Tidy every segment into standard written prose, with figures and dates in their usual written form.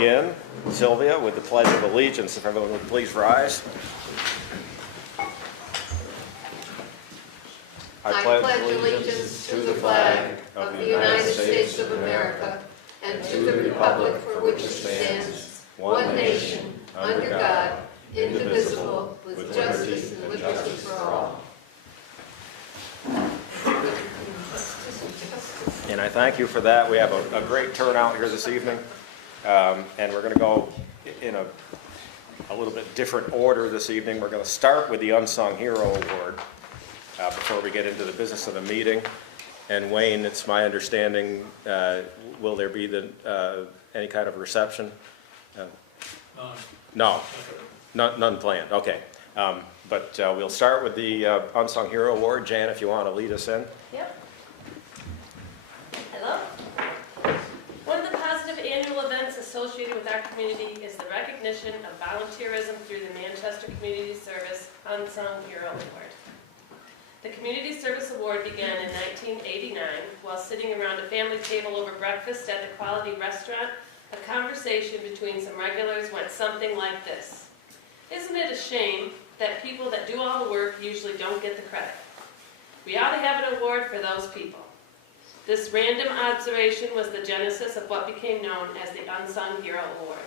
begin, Sylvia, with the Pledge of Allegiance. If everyone would please rise. I pledge allegiance to the flag of the United States of America and to the republic for which it stands, one nation, under God, indivisible, with justice and liberty for all. And I thank you for that. We have a great turnout here this evening, and we're going to go in a little bit different order this evening. We're going to start with the Unsung Hero Award before we get into the business of the meeting. And Wayne, it's my understanding, will there be any kind of reception? No, none planned. Okay, but we'll start with the Unsung Hero Award. Jan, if you want to lead us in. Yep. Hello. One of the positive annual events associated with our community is the recognition of volunteerism through the Manchester Community Service Unsung Hero Award. The Community Service Award began in 1989 while sitting around a family table over breakfast at the Quality Restaurant. A conversation between some regulars went something like this. Isn't it a shame that people that do all the work usually don't get the credit? We ought to have an award for those people. This random observation was the genesis of what became known as the Unsung Hero Award.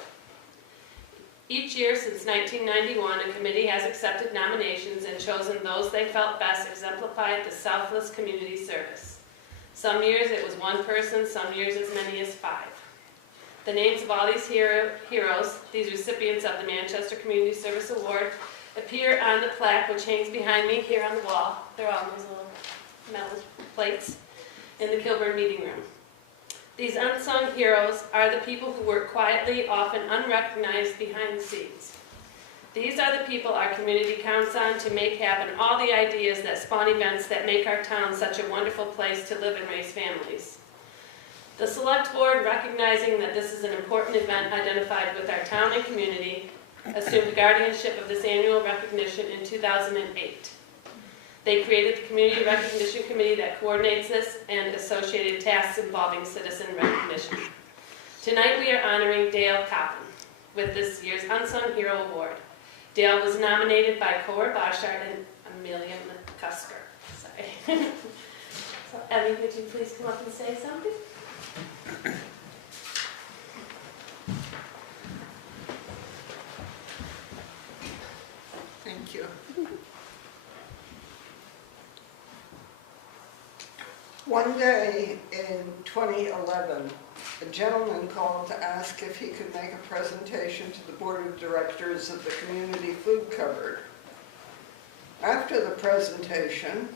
Each year since 1991, a committee has accepted nominations and chosen those they felt best exemplified the selfless community service. Some years it was one person, some years as many as 5. The names of all these heroes, these recipients of the Manchester Community Service Award, appear on the plaque which hangs behind me here on the wall. They're on those little metal plates in the Kilburn meeting room. These unsung heroes are the people who work quietly, often unrecognized behind the scenes. These are the people our community counts on to make happen all the ideas that spawn events that make our town such a wonderful place to live and raise families. The Select Board, recognizing that this is an important event identified with our town and community, assumed guardianship of this annual recognition in 2008. They created the Community Recognition Committee that coordinates this and associated tasks involving citizen recognition. Tonight we are honoring Dale Coppin with this year's Unsung Hero Award. Dale was nominated by Cora Boschard and Amelia McCusker. Sorry. So, Emmy, would you please come up and say something? Thank you. One day in 2011, a gentleman called to ask if he could make a presentation to the board of directors of the community food cupboard. After the presentation,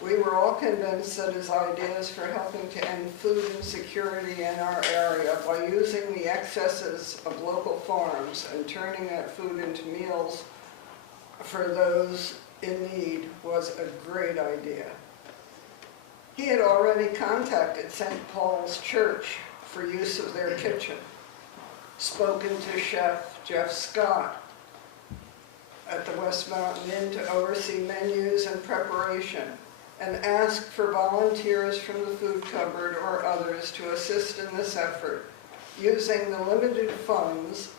we were all convinced that his ideas for helping to end food insecurity in our area by using the excesses of local farms and turning that food into meals for those in need was a great idea. He had already contacted St. Paul's Church for use of their kitchen, spoken to Chef Jeff Scott at the West Mountain Inn to oversee menus and preparation, and asked for volunteers from the food cupboard or others to assist in this effort, using the limited funds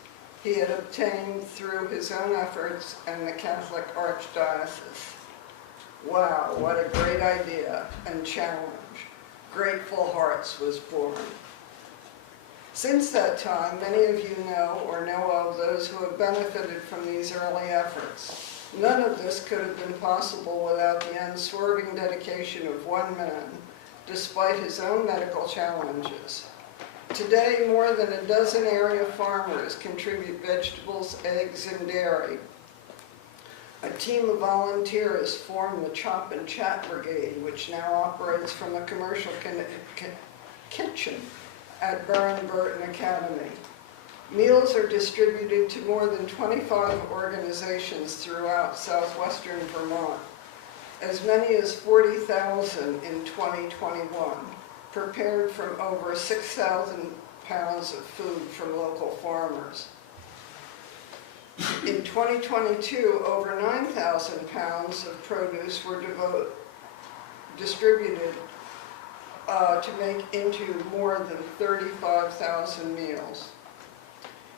he had obtained through his own efforts and the Catholic Archdiocese. Wow, what a great idea and challenge. Grateful Hearts was born. Since that time, many of you know or know of those who have benefited from these early efforts. None of this could have been possible without the unswerving dedication of one man, despite his own medical challenges. Today, more than a dozen area farmers contribute vegetables, eggs, and dairy. A team of volunteers formed the Chop and Chat Brigade, which now operates from a commercial kitchen at Burren Burton Academy. Meals are distributed to more than 25 organizations throughout southwestern Vermont, as many as 40,000 in 2021, prepared from over 6,000 pounds of food from local farmers. In 2022, over 9,000 pounds of produce were distributed to make into more than 35,000 meals.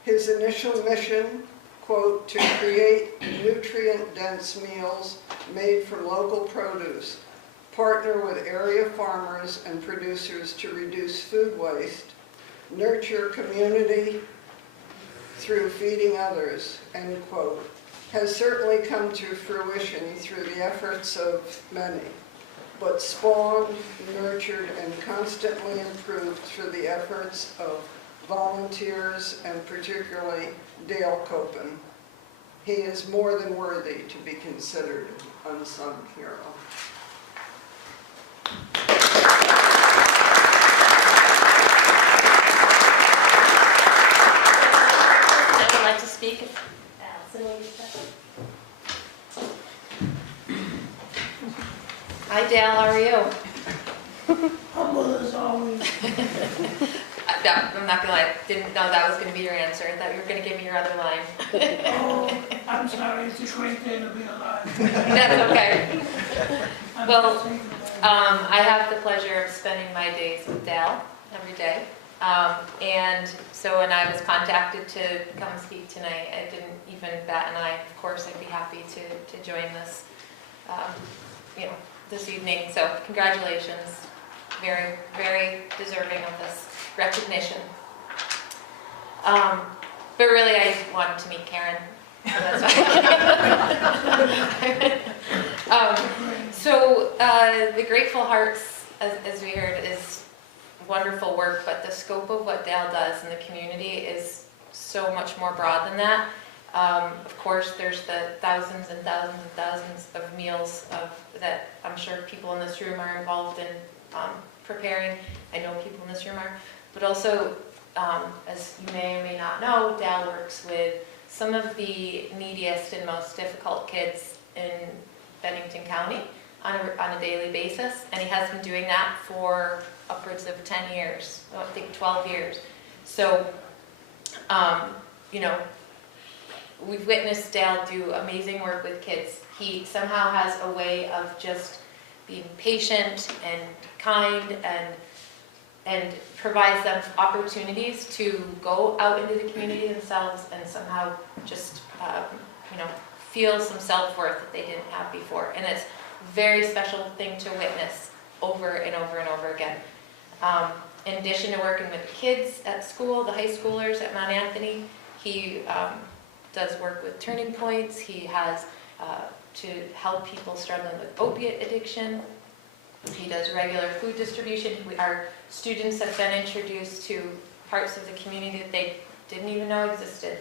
His initial mission, quote, "to create nutrient-dense meals made from local produce, partner with area farmers and producers to reduce food waste, nurture community through feeding others," end quote, has certainly come to fruition through the efforts of many, but spawned, nurtured, and constantly improved through the efforts of volunteers and particularly Dale Copen. He is more than worthy to be considered an unsung hero. I would like to speak. Allison, will you step up? Hi Dale, how are you? Humble as always. No, I'm not gonna lie, didn't know that was gonna be your answer. I thought you were gonna give me your other line. Oh, I'm sorry, it's a great day to be alive. That's okay. I'm Well, just thinking about I have the pleasure of spending my days with Dale every day. And so when I was contacted to come speak tonight, I didn't even bat an eye. Of course, I'd be happy to join this, this evening. So congratulations. Very, very deserving of this recognition. But really, I wanted to meet Karen. So that's why. The Grateful Hearts, as we heard, is wonderful work, but the scope of what Dale does in the community is so much more broad than that. Of course, there's the thousands and thousands and thousands of meals that I'm sure people in this room are involved in preparing. I know people in this room are, but also, as you may or may not know, Dale works with some of the neediest and most difficult kids in Bennington County on a daily basis, and he has been doing that for upwards of 10 years, I think 12 years. So, we've witnessed Dale do amazing work with kids. He somehow has a way of just being patient and kind and provides them opportunities to go out into the community themselves and somehow just, feel some self-worth that they didn't have before. And it's a very special thing to witness over and over and over again. In addition to working with the kids at school, the high schoolers at Mount Anthony, he does work with Turning Points. He has to help people struggling with opiate addiction. He does regular food distribution. Our students have been introduced to parts of the community that they didn't even know existed.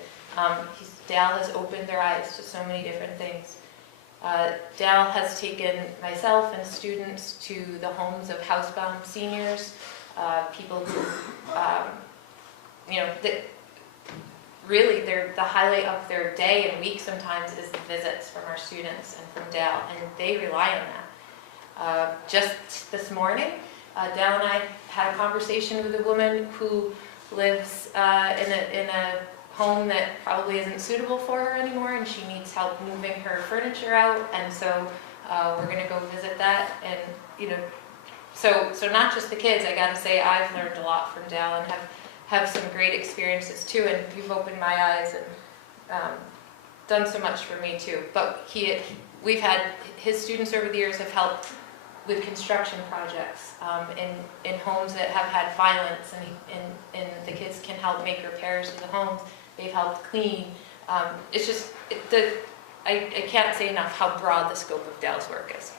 Dale has opened their eyes to so many different things. Dale has taken myself and students to the homes of housebound seniors, people who, that really the highlight of their day and week sometimes is the visits from our students and from Dale, and they rely on that. Just this morning, Dale and I had a conversation with a woman who lives in a home that probably isn't suitable for her anymore, and she needs help moving her furniture out, and so we're going to go visit that. And so not just the kids. I got to say, I've learned a lot from Dale and have some great experiences too, and you've opened my eyes and done so much for me too. But we've had his students over the years have helped with construction projects in homes that have had violence, and the kids can help make repairs to the homes. They've helped clean. It's just I can't say enough how broad the scope of Dale's work is.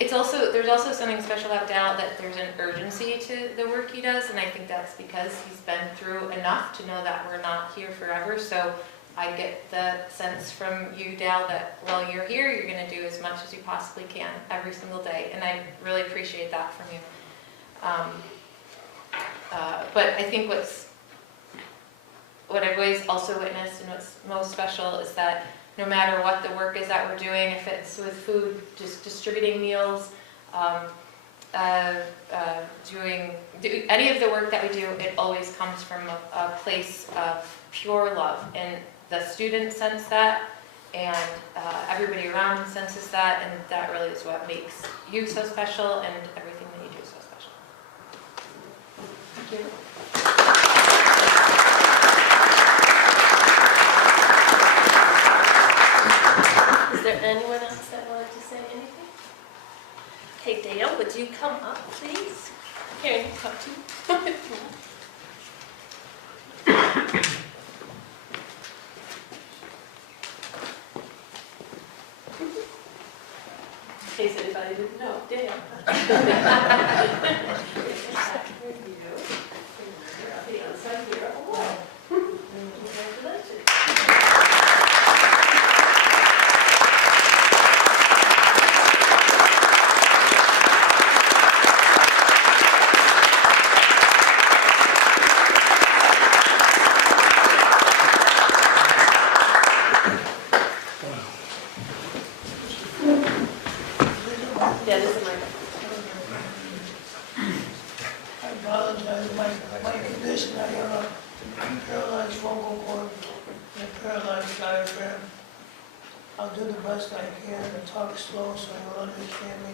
There's also something special about Dale, that there's an urgency to the work he does, and I think that's because he's been through enough to know that we're not here forever. So I get the sense from you, Dale, that while you're here, you're going to do as much as you possibly can every single day, and I really appreciate that from you. But I think what I've always also witnessed and what's most special is that no matter what the work is that we're doing, if it's with food, just distributing meals, doing any of the work that we do, it always comes from a place of pure love. And the students sense that, and everybody around senses that, and that really is what makes you so special and everything that you do so special. Thank you. you come up, please? Karen, come up too. In case anybody didn't know, Dale. The unsung hero award. Congratulations. Yeah, this is my. I apologize, my condition, I have a paralyzed vocal cord and a paralyzed diaphragm. I'll do the best I can and talk slow so you'll understand me.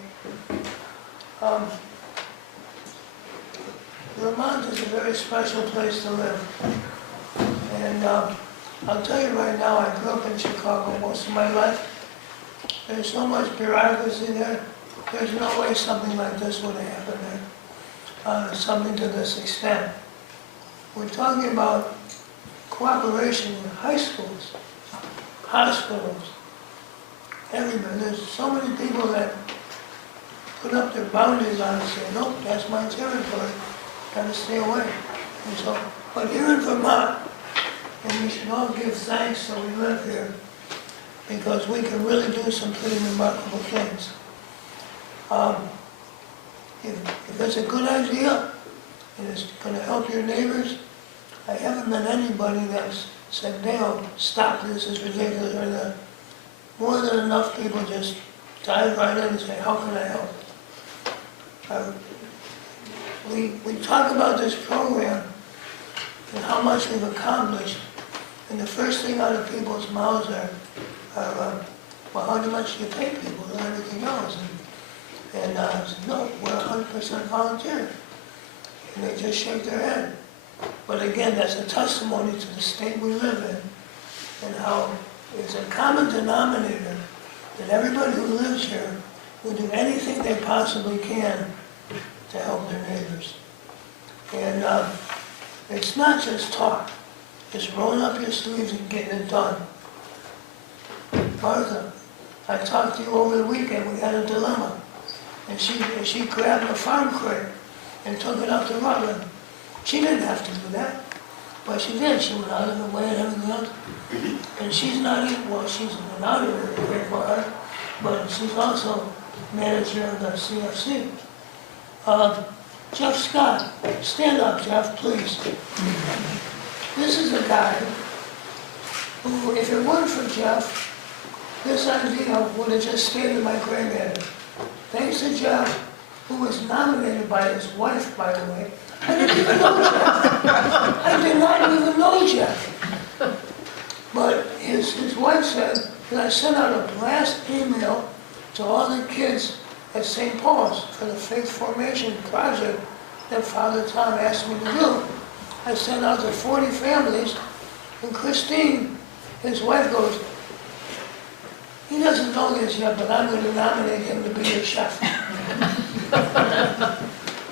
Vermont is a very special place to live. And I'll tell you right now, I grew up in Chicago most of my life. There's so much bureaucracy there. There's no way something like this would have happened there. Something to this extent. We're talking about cooperation with high schools, hospitals, everybody. There's so many people that put up their boundaries on and say, nope, that's my territory, gotta stay away. And so, but here in Vermont, and we should all give thanks that we live here, because we can really do some pretty remarkable things. If it's a good idea, and it's going to help your neighbors, I haven't met anybody that's said, Dale, stop, this is ridiculous, or that. More than enough people just dive right in and say, how can I help? We talk about this program and how much we've accomplished, and the first thing out of people's mouths are well, how much do you pay people and everything else? And I said, no, we're 100% volunteer. And they just shake their head. But again, that's a testimony to the state we live in and how it's a common denominator that everybody who lives here will do anything they possibly can to help their neighbors. And it's not just talk. It's rolling up your sleeves and getting it done. Martha, I talked to you over the weekend, we had a dilemma. And she grabbed a farm crate and took it up to Rutland. She didn't have to do that, but she did. She went out of the way and everything else. And she's not even, well, she's been out of it very far, but she's also manager of the CFC. Jeff Scott, stand up, Jeff, please. This is a guy who, if it weren't for Jeff, this idea would have just stayed in my granddad. Thanks to Jeff, who was nominated by his wife, by the way. I didn't even know Jeff. I did not even know Jeff. But his wife said that I sent out a blast email to all the kids at St. Paul's for the Faith Formation project that Father Tom asked me to do. I sent out to 40 families, and Christine, his wife, goes, he doesn't know this yet, but I'm going to nominate him to be your chef.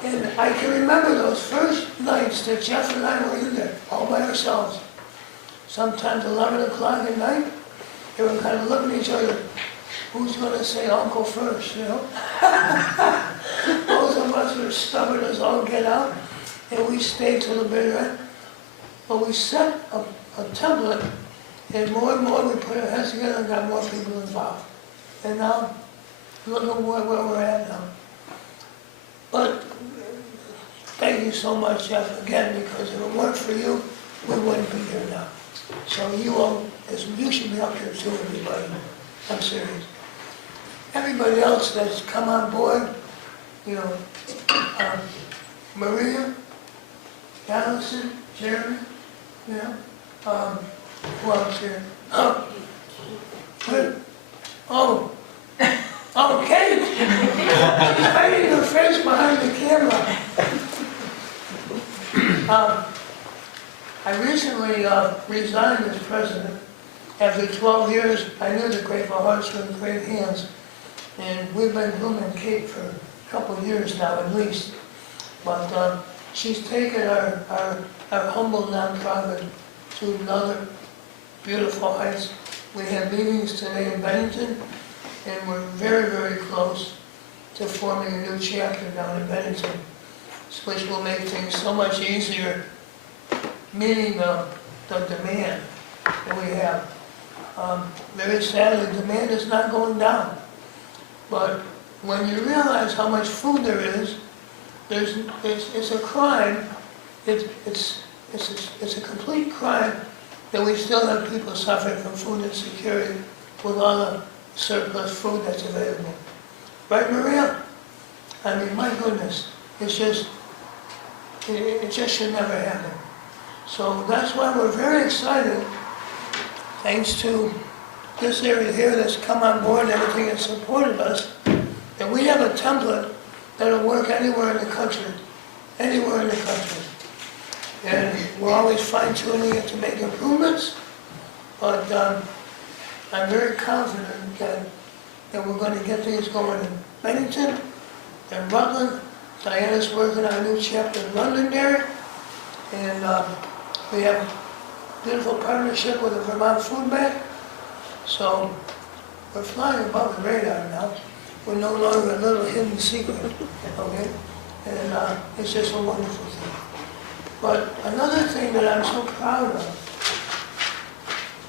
And I can remember those first nights that Jeff and I were in there, all by ourselves. Sometimes 11 o'clock at night, they were kind of looking at each other, who's going to say uncle first, you know? Both of us were stubborn as all get out, and we stayed till the bitter end. But we set a template, and more we put our heads together and got more people involved. And now, look at where we're at now. But thank you so much, Jeff, again, because if it weren't for you, we wouldn't be here now. So you should be up here too, everybody. I'm serious. Everybody else that's come on board, you know, Maria, Allison, Jeremy, you know, who else here? Kate! She's hiding her face behind the camera. I recently resigned as president. After 12 years, I knew the Grateful Hearts were in great hands. And we've been grooming Kate for couple of years now at least. But she's taken our humble nonprofit to another beautiful heights. We had meetings today in Bennington, and we're very, very close to forming a new chapter down in Bennington, which will make things so much easier, meeting the demand that we have. Very sadly, demand is not going down. But when you realize how much food there is, it's a crime, it's a complete crime that we still have people suffering from food insecurity with all the surplus food that's available. Right, Maria? I mean, my goodness, it just should never happen. So that's why we're very excited, thanks to this area here that's come on board and everything that's supported us, that we have a template that'll work anywhere in the country, anywhere in the country. And we're always fine-tuning it to make improvements, but I'm very confident that we're going to get things going in Bennington and Rutland. Diana's working on a new chapter in Londonderry, and we have a beautiful partnership with the Vermont Food Bank. So we're flying above the radar now. We're no longer a little hidden secret, okay? And it's just a wonderful thing. But another thing that I'm so proud of,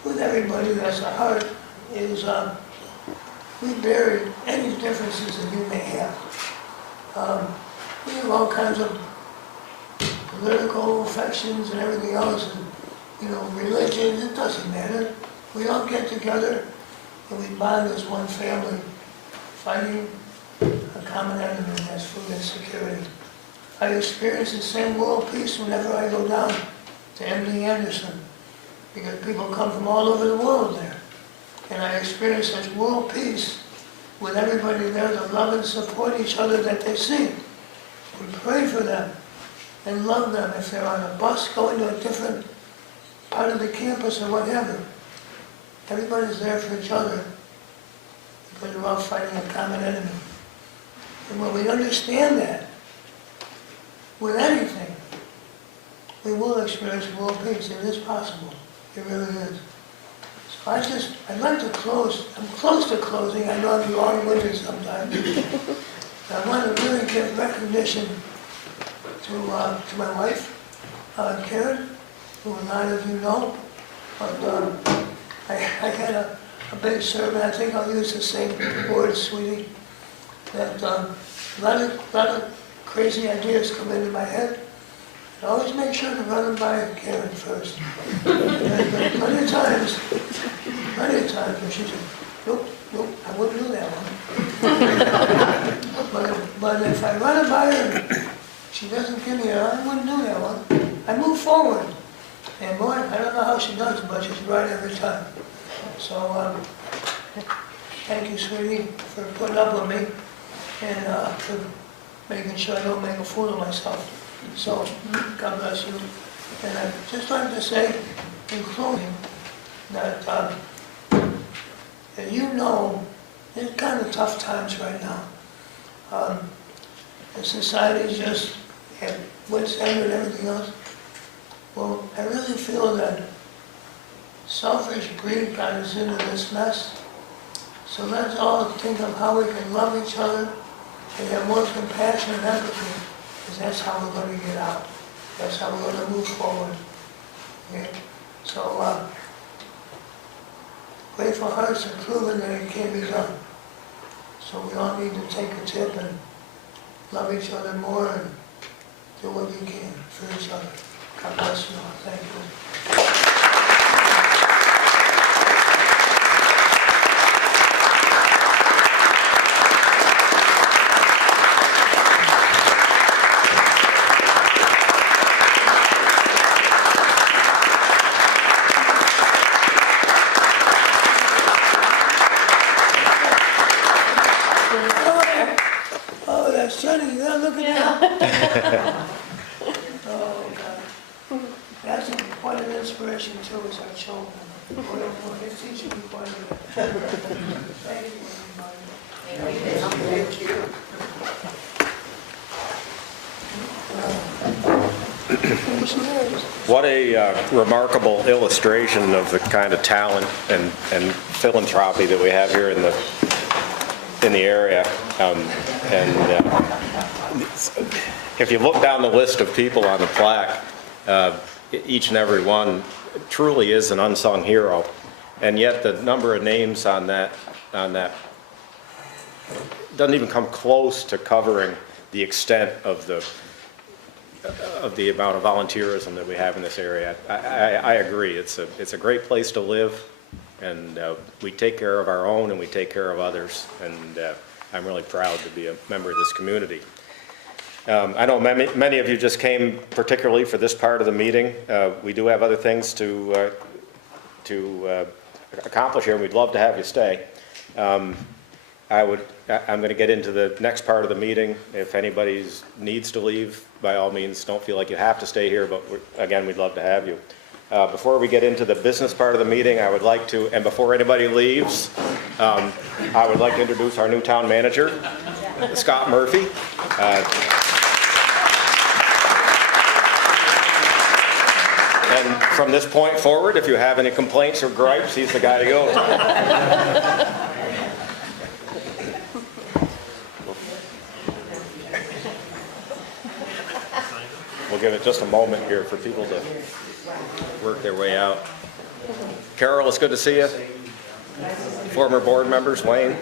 with everybody that's a heart, is we buried any differences that you may have. We have all kinds of political affections and everything else, and religion, it doesn't matter. We all get together and we bond as one family, fighting a common enemy, and that's food insecurity. I experience the same world peace whenever I go down to MD Anderson, because people come from all over the world there. And I experience such world peace with everybody there to love and support each other that they see. We pray for them and love them if they're on a bus going to a different part of the campus or whatever. Everybody's there for each other because we're all fighting a common enemy. And when we understand that, with anything, we will experience world peace. It is possible. It really is. So I'd like to close. I'm close to closing. I know I'm long-winded sometimes. I want to really give recognition to my wife, Karen, who a lot of you know. But I had a big sermon. I think I'll use the same words, sweetie. That a lot of crazy ideas come into my head. I always make sure to run them by Karen first. Plenty of times, where she said, nope, I wouldn't do that one. but if I run it by her and she doesn't give me I wouldn't do that one. I move forward. And boy, I don't know how she does it, but she's right every time. So, thank you, sweetie, for putting up with me and for making sure I don't make a fool of myself. So, God bless you. And I'd just like to say, in closing, that it's kind of tough times right now. The society's just at wit's end and everything else. Well, I really feel that selfish greed got us into this mess. So let's all think of how we can love each other and have more compassion and empathy, because that's how we're going to get out. That's how we're going to move forward. Okay? So, grateful hearts have proven that it can be done. So we all need to take a tip and love each other more and do what you can for each other. God bless you all. Thank you. Oh, that's sunny. Yeah, look at that. Oh, God. That's quite an inspiration, too, as our children. They're teaching me quite a bit. Thank you, everybody. Thank you. What a remarkable illustration of the kind of talent and philanthropy that we have here in the area. If you look down the list of people on the plaque, each and every one truly is an unsung hero. And yet the number of names on that doesn't even come close to covering the extent of the amount of volunteerism that we have in this area. I agree. It's a great place to live, and we take care of our own and we take care of others. And I'm really proud to be a member of this community. I know many of you just came particularly for this part of the meeting. We do have other things to accomplish here, and we'd love to have you stay. I'm going to get into the next part of the meeting. If anybody needs to leave, by all means, don't feel like you have to stay here, but again, we'd love to have you. Before we get into the business part of the meeting, I would like to, and before anybody leaves, I would like to introduce our new town manager, Scott Murphy. And from this point forward, if you have any complaints or gripes, he's the guy to go to. We'll give it just a moment here for people to work their way out. Carol, it's good to see you. Former board members, Wayne.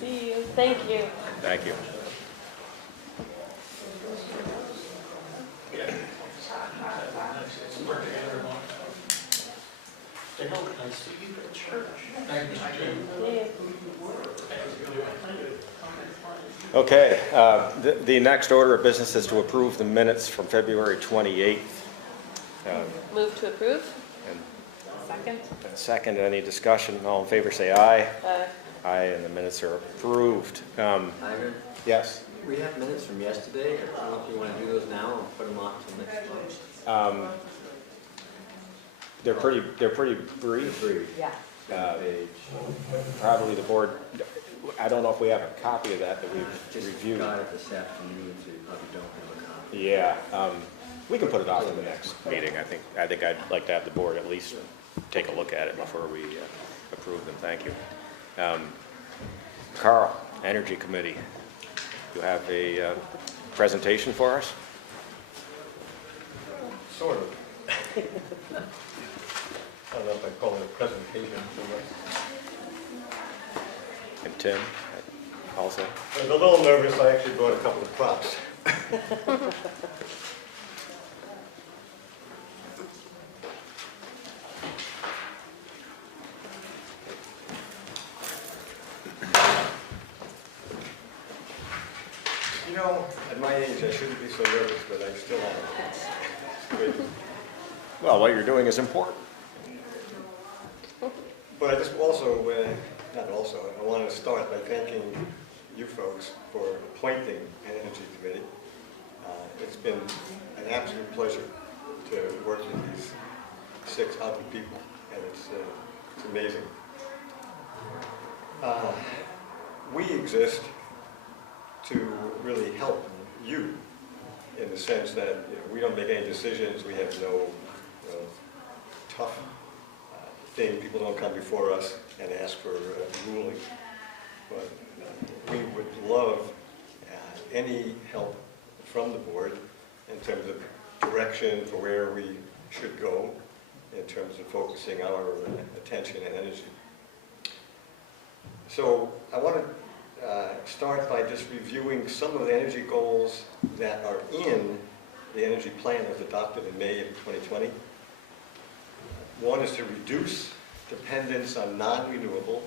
See you. Thank you. Thank you. Okay, the next order of business is to approve the minutes from February 28th. Move to approve. And Second. second, any discussion? All in favor say aye. Aye. Aye, and the minutes are approved. Ivan, Yes? we have minutes from yesterday. I don't know if you want to do those now or put them off till next month. They're pretty brief. Yeah. Page. Probably the board, I don't know if we have a copy of that we've Just reviewed. got it this afternoon, so you probably don't have a copy. Yeah, we can put it off to the next meeting. I think I'd like to have the board at least take a look at it before we approve them. Thank you. Carl, Energy Committee, you have a presentation for us? Sort of. I don't know if I call it a presentation. And Tim, also? I was a little nervous, I actually brought a couple of props. You know, at my age, I shouldn't be so nervous, but I still am. Good. Well, what you're doing is important. But I just also, I wanted to start by thanking you folks for appointing an energy committee. It's been an absolute pleasure to work with these 6 other people, and it's amazing. We exist to really help you in the sense that we don't make any decisions, we have no tough thing, people don't come before us and ask for a ruling. But we would love any help from the board in terms of direction for where we should go, in terms of focusing our attention and energy. So I want to start by just reviewing some of the energy goals that are in the energy plan that was adopted in May of 2020. One is to reduce dependence on non-renewable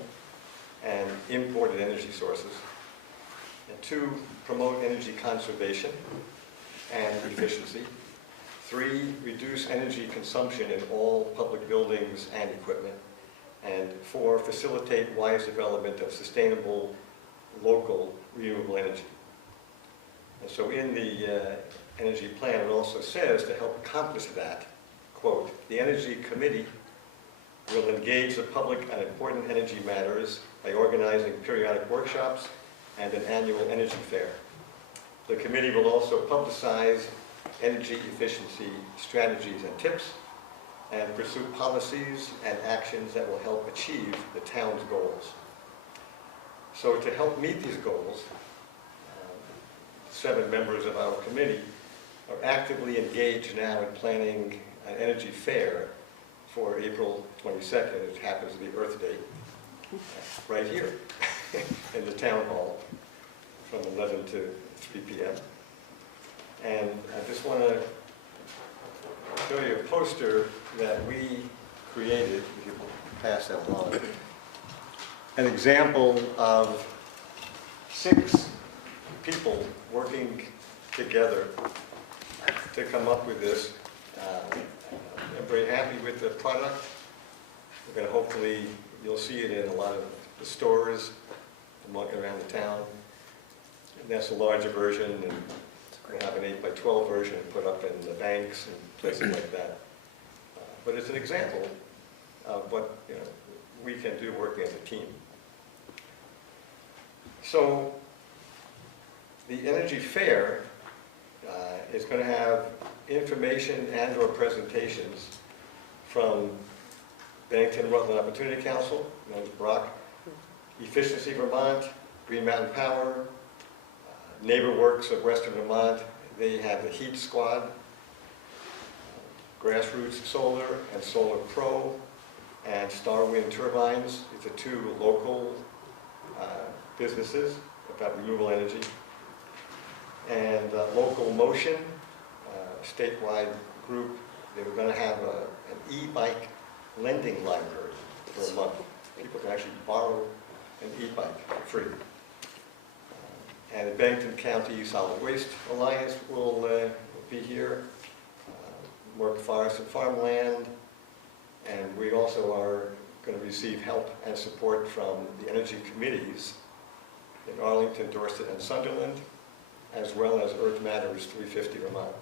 and imported energy sources. And 2, promote energy conservation and efficiency. 3, reduce energy consumption in all public buildings and equipment. And 4, facilitate wise development of sustainable local renewable energy. And so in the energy plan, it also says to help accomplish that, quote, "The Energy Committee will engage the public on important energy matters by organizing periodic workshops and an annual energy fair. The committee will also publicize energy efficiency strategies and tips and pursue policies and actions that will help achieve the town's goals." So to help meet these goals, 7 members of our committee are actively engaged now in planning an energy fair for April 22nd. It happens to be Earth Day, right here in the town hall from 11 to 3 p.m. And I just want to show you a poster that we created, if you pass that along. An example of 6 people working together to come up with this. I'm very happy with the product. We're going to hopefully, you'll see it in a lot of the stores around the town. And that's a larger version, and we'll have an 8x12 version put up in the banks and places like that. But it's an example of what we can do working as a team. So the Energy Fair is going to have information and/or presentations from Bennington Rutland Opportunity Council, known as BROC, Efficiency Vermont, Green Mountain Power, NeighborWorks of Western Vermont. They have the Heat Squad, Grassroots Solar and Solar Pro, and Star Wind Turbines. These are 2 local businesses about renewable energy. And Local Motion, statewide group. They were going to have an e-bike lending library for a month. People can actually borrow an e-bike for free. And the Bennington County Solid Waste Alliance will be here. Work Forest and Farmland. And we also are going to receive help and support from the energy committees in Arlington, Dorset, and Sunderland, as well as Earth Matters 350 Vermont.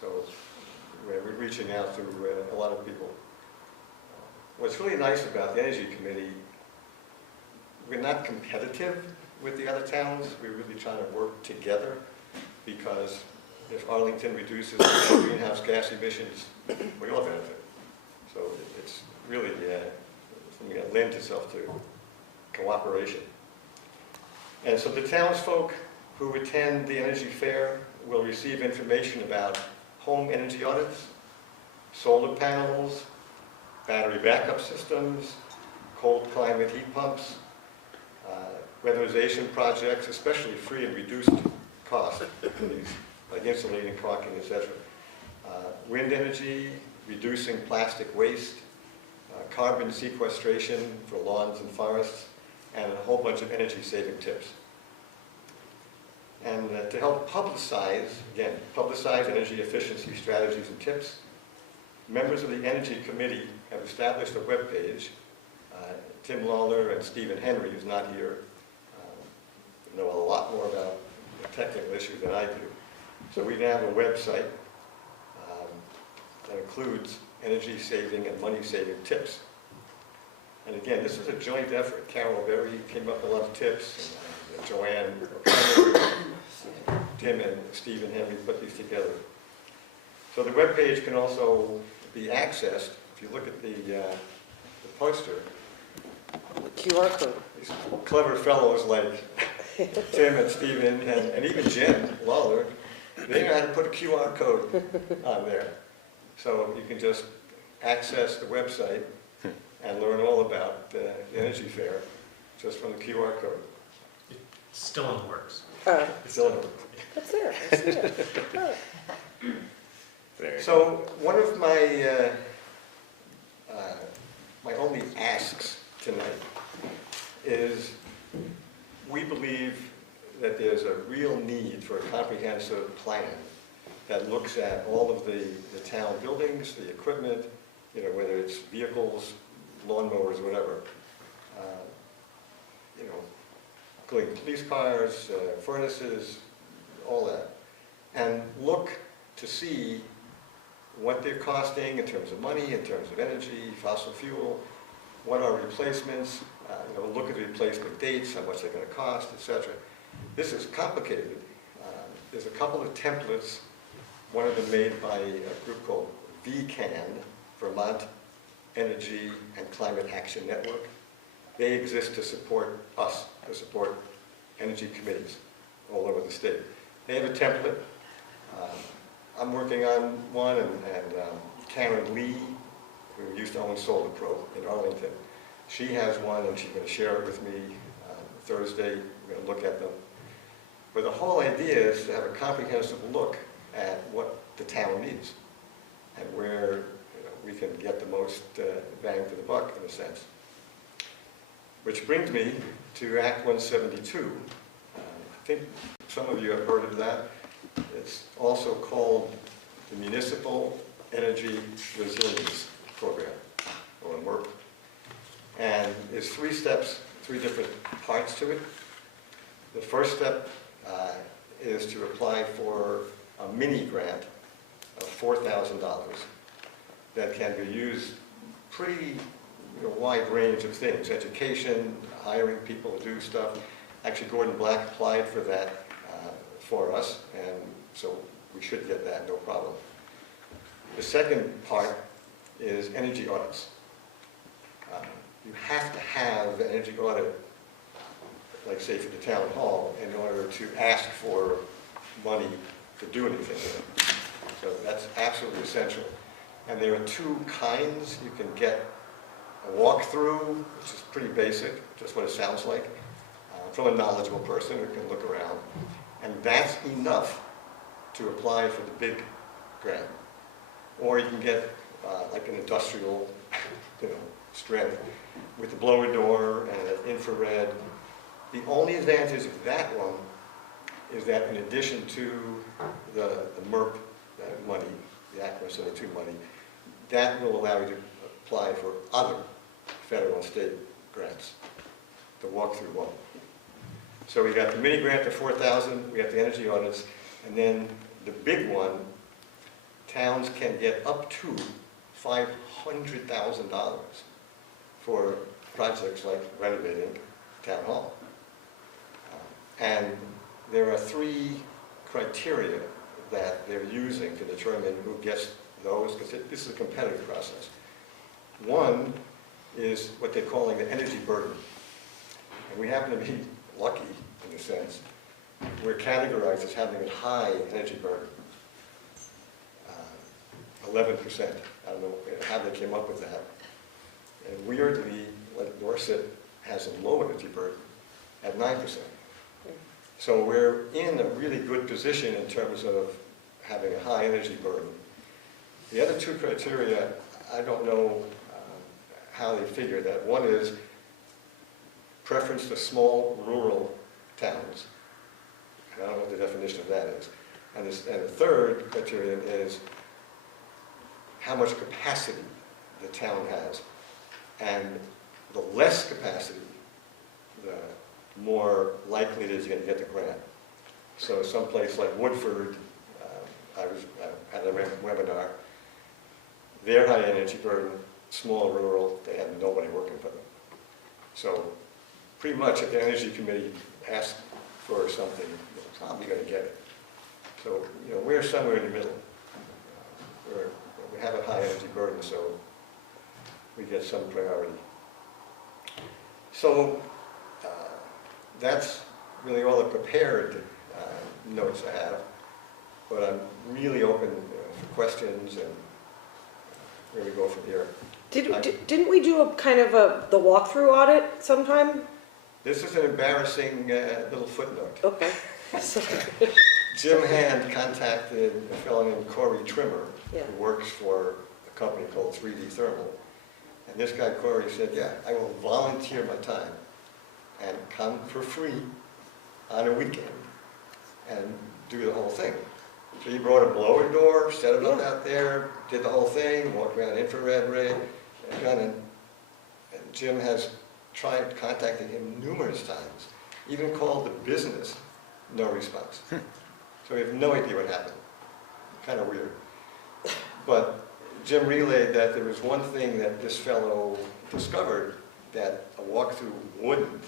So we're reaching out to a lot of people. What's really nice about the Energy Committee, we're not competitive with the other towns. We're really trying to work together, because if Arlington reduces greenhouse gas emissions, we all benefit. So it's really something that lends itself to cooperation. And so the townsfolk who attend the Energy Fair will receive information about home energy audits, solar panels, battery backup systems, cold climate heat pumps, weatherization projects, especially free and reduced cost, like insulating, caulking, etc. Wind energy, reducing plastic waste, carbon sequestration for lawns and forests, and a whole bunch of energy-saving tips. And to help publicize energy efficiency strategies and tips, members of the Energy Committee have established a webpage. Tim Lawler and Stephen Henry, who's not here, know a lot more about the technical issues than I do. So we now have a website that includes energy-saving and money-saving tips. And again, this is a joint effort. Carol Berry came up with a lot of tips, and Joanne O'Connor, Tim and Stephen Henry put these together. So the webpage can also be accessed. If you look at the poster, QR code. these clever fellows like Tim and Stephen and even Jen Lawler, they know how to put a QR code on there. So you can just access the website and learn all about the Energy Fair just from the QR code. Still in the works. It's still in the That's there. I see it. Oh. So one of my my only asks tonight is, we believe that there's a real need for a comprehensive plan that looks at all of the town buildings, the equipment, whether it's vehicles, lawnmowers, whatever, including police cars, furnaces, all that. and look to see what they're costing in terms of money, in terms of energy, fossil fuel, what are replacements, look at the replacement dates, how much they're going to cost, etc. This is complicated. There's a couple of templates, one of them made by a group called VCAN, Vermont Energy and Climate Action Network. They exist to support us, to support energy committees all over the state. They have a template. I'm working on one, and Karen Lee, who used to own Solar Pro in Arlington, she has one, and she's going to share it with me Thursday. We're going to look at them. But the whole idea is to have a comprehensive look at what the town needs and where we can get the most bang for the buck, in a sense. Which brings me to Act 172. I think some of you have heard of that. It's also called the Municipal Energy Resilience Program, or MRP. And there's 3 steps, 3 different parts to it. The first step is to apply for a mini grant of $4,000 that can be used pretty wide range of things, education, hiring people to do stuff. Actually, Gordon Black applied for that for us, and so we should get that, no problem. The second part is energy audits. You have to have an energy audit, like say for the town hall, in order to ask for money to do anything with it. So that's absolutely essential. And there are 2 kinds. You can get a walkthrough, which is pretty basic, just what it sounds like, from a knowledgeable person who can look around. And that's enough to apply for the big grant. Or you can get like an industrial strength with the blower door and an infrared. The only advantage of that one is that in addition to the MRP money, the Act 172 money, that will allow you to apply for other federal and state grants, the walkthrough one. So we got the mini grant of $4,000, we got the energy audits, and then the big one, towns can get up to $500,000 for projects like renovating town hall. And there are 3 criteria that they're using to determine who gets those, because this is a competitive process. One is what they're calling the energy burden. And we happen to be lucky, in a sense. We're categorized as having a high energy burden. 11%. I don't know how they came up with that. And weirdly, like Dorset has a low energy burden at 9%. So we're in a really good position in terms of having a high energy burden. The other 2 criteria, I don't know how they figure that. One is preference to small rural towns. And I don't know what the definition of that is. And the third criterion is how much capacity the town has. And the less capacity, the more likely it is you're going to get the grant. So someplace like Woodford, I had a webinar, their high energy burden, small rural, they have nobody working for them. So pretty much if the energy committee asks for something, you're probably going to get it. So we're somewhere in the middle. We have a high energy burden, so we get some priority. So that's really all the prepared notes I have, but I'm really open for questions and where we go from here. Didn't we do a kind of the walkthrough audit sometime? This is an embarrassing little footnote. Okay. Jim Hand contacted a fellow named Corey Trimmer, Yeah. who works for a company called 3D Thermal. And this guy, Corey, said, yeah, I will volunteer my time and come for free on a weekend and do the whole thing. So he brought a blower door, set it up out there, did the whole thing, walked around infrared ray, and Jim has tried contacting him numerous times, even called the business, no response. So So we have no idea what happened. Kind of weird. But Jim relayed that there was one thing that this fellow discovered that a walkthrough wouldn't.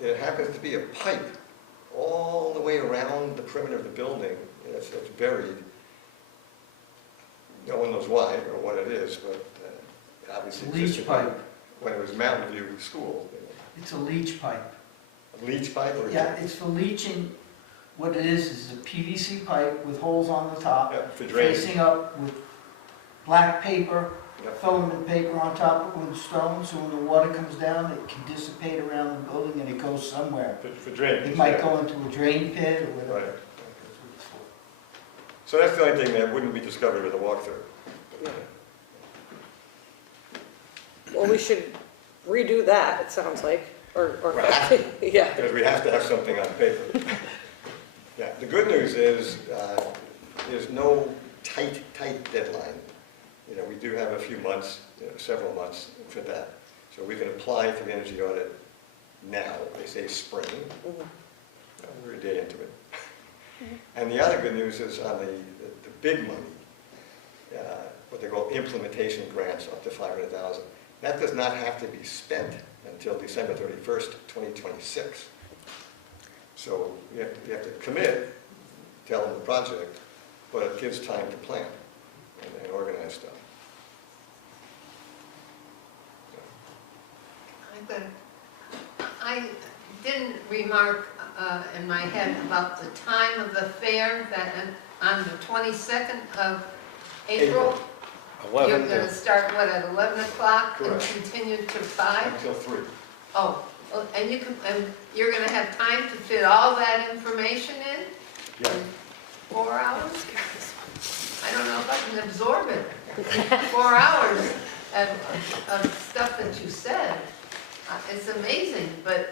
There happens to be a pipe all the way around the perimeter of the building that's buried. No one knows why or what it is, but obviously Leach existed pipe. when it was Mountain View School. It's a leach pipe. A leach pipe or? Yeah, it's for leaching. What it is a PVC pipe with holes on the top, Yeah, for drainage. facing up with black paper, Yep. filament paper on top with stone, so when the water comes down, it can dissipate around the building and it goes somewhere. For drainage. It might yeah. go into a drain pit or whatever. Right. That's what it's for. So that's the only thing that wouldn't be discovered with a walkthrough. Well, we should redo that, it sounds like, or, Right. yeah. Because we have to have something on paper. Yeah, the good news is, there's no tight deadline. You know, we do have a few months, several months for that. So we can apply for the energy audit now, they say spring. We're a day into it. And the other good news is on the big money, what they call implementation grants up to $500,000. That does not have to be spent until December 31st, 2026. So you have to commit, tell them the project, but it gives time to plan and organize stuff. I didn't remark in my head about the time of the fair, that on the 22nd of April, you're 11 going to to, start, what, at 11 o'clock and Correct. continue to 5? Until 3. Oh, well, and you're going to have time to fit all that information in? Yeah. In 4 hours? I don't know if I can absorb it. 4 hours of stuff that you said. It's amazing, but,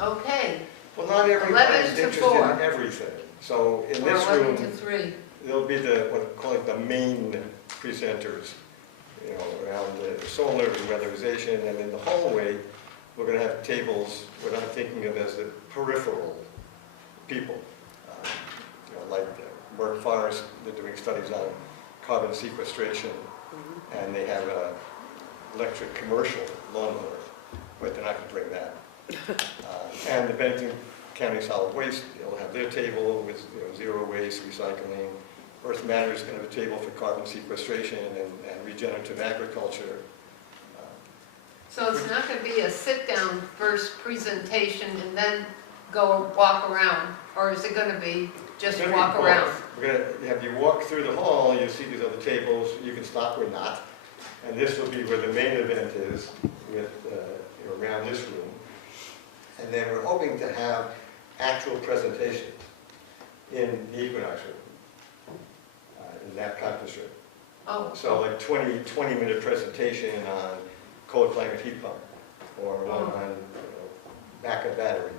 okay. Well, not 11 everybody's to interested 4. in everything. So in Or this 11 to room, 3. there'll be what I call it the main presenters, you know, around the solar and weatherization, and in the hallway, we're going to have tables, we're not thinking of as the peripheral people. You know, like Merck Forest, they're doing studies on carbon sequestration, and they have an electric commercial lawnmower, but they're not going to bring that. And the Bennington County Solid Waste, they'll have their table with zero waste, recycling. Earth Matter is going to have a table for carbon sequestration and regenerative agriculture. So it's not going to be a sit-down first presentation and then go walk around? Or is it going to be just It's gonna be walk both. around? We're going to have you walk through the hall, you see these other tables, you can stop or not. And this will be where the main event is, with, around this room. And then we're hoping to have actual presentations in the Equinox room, in that conference room. Oh, So like 20-minute presentation on cold climate heat pump, or one on backup batteries,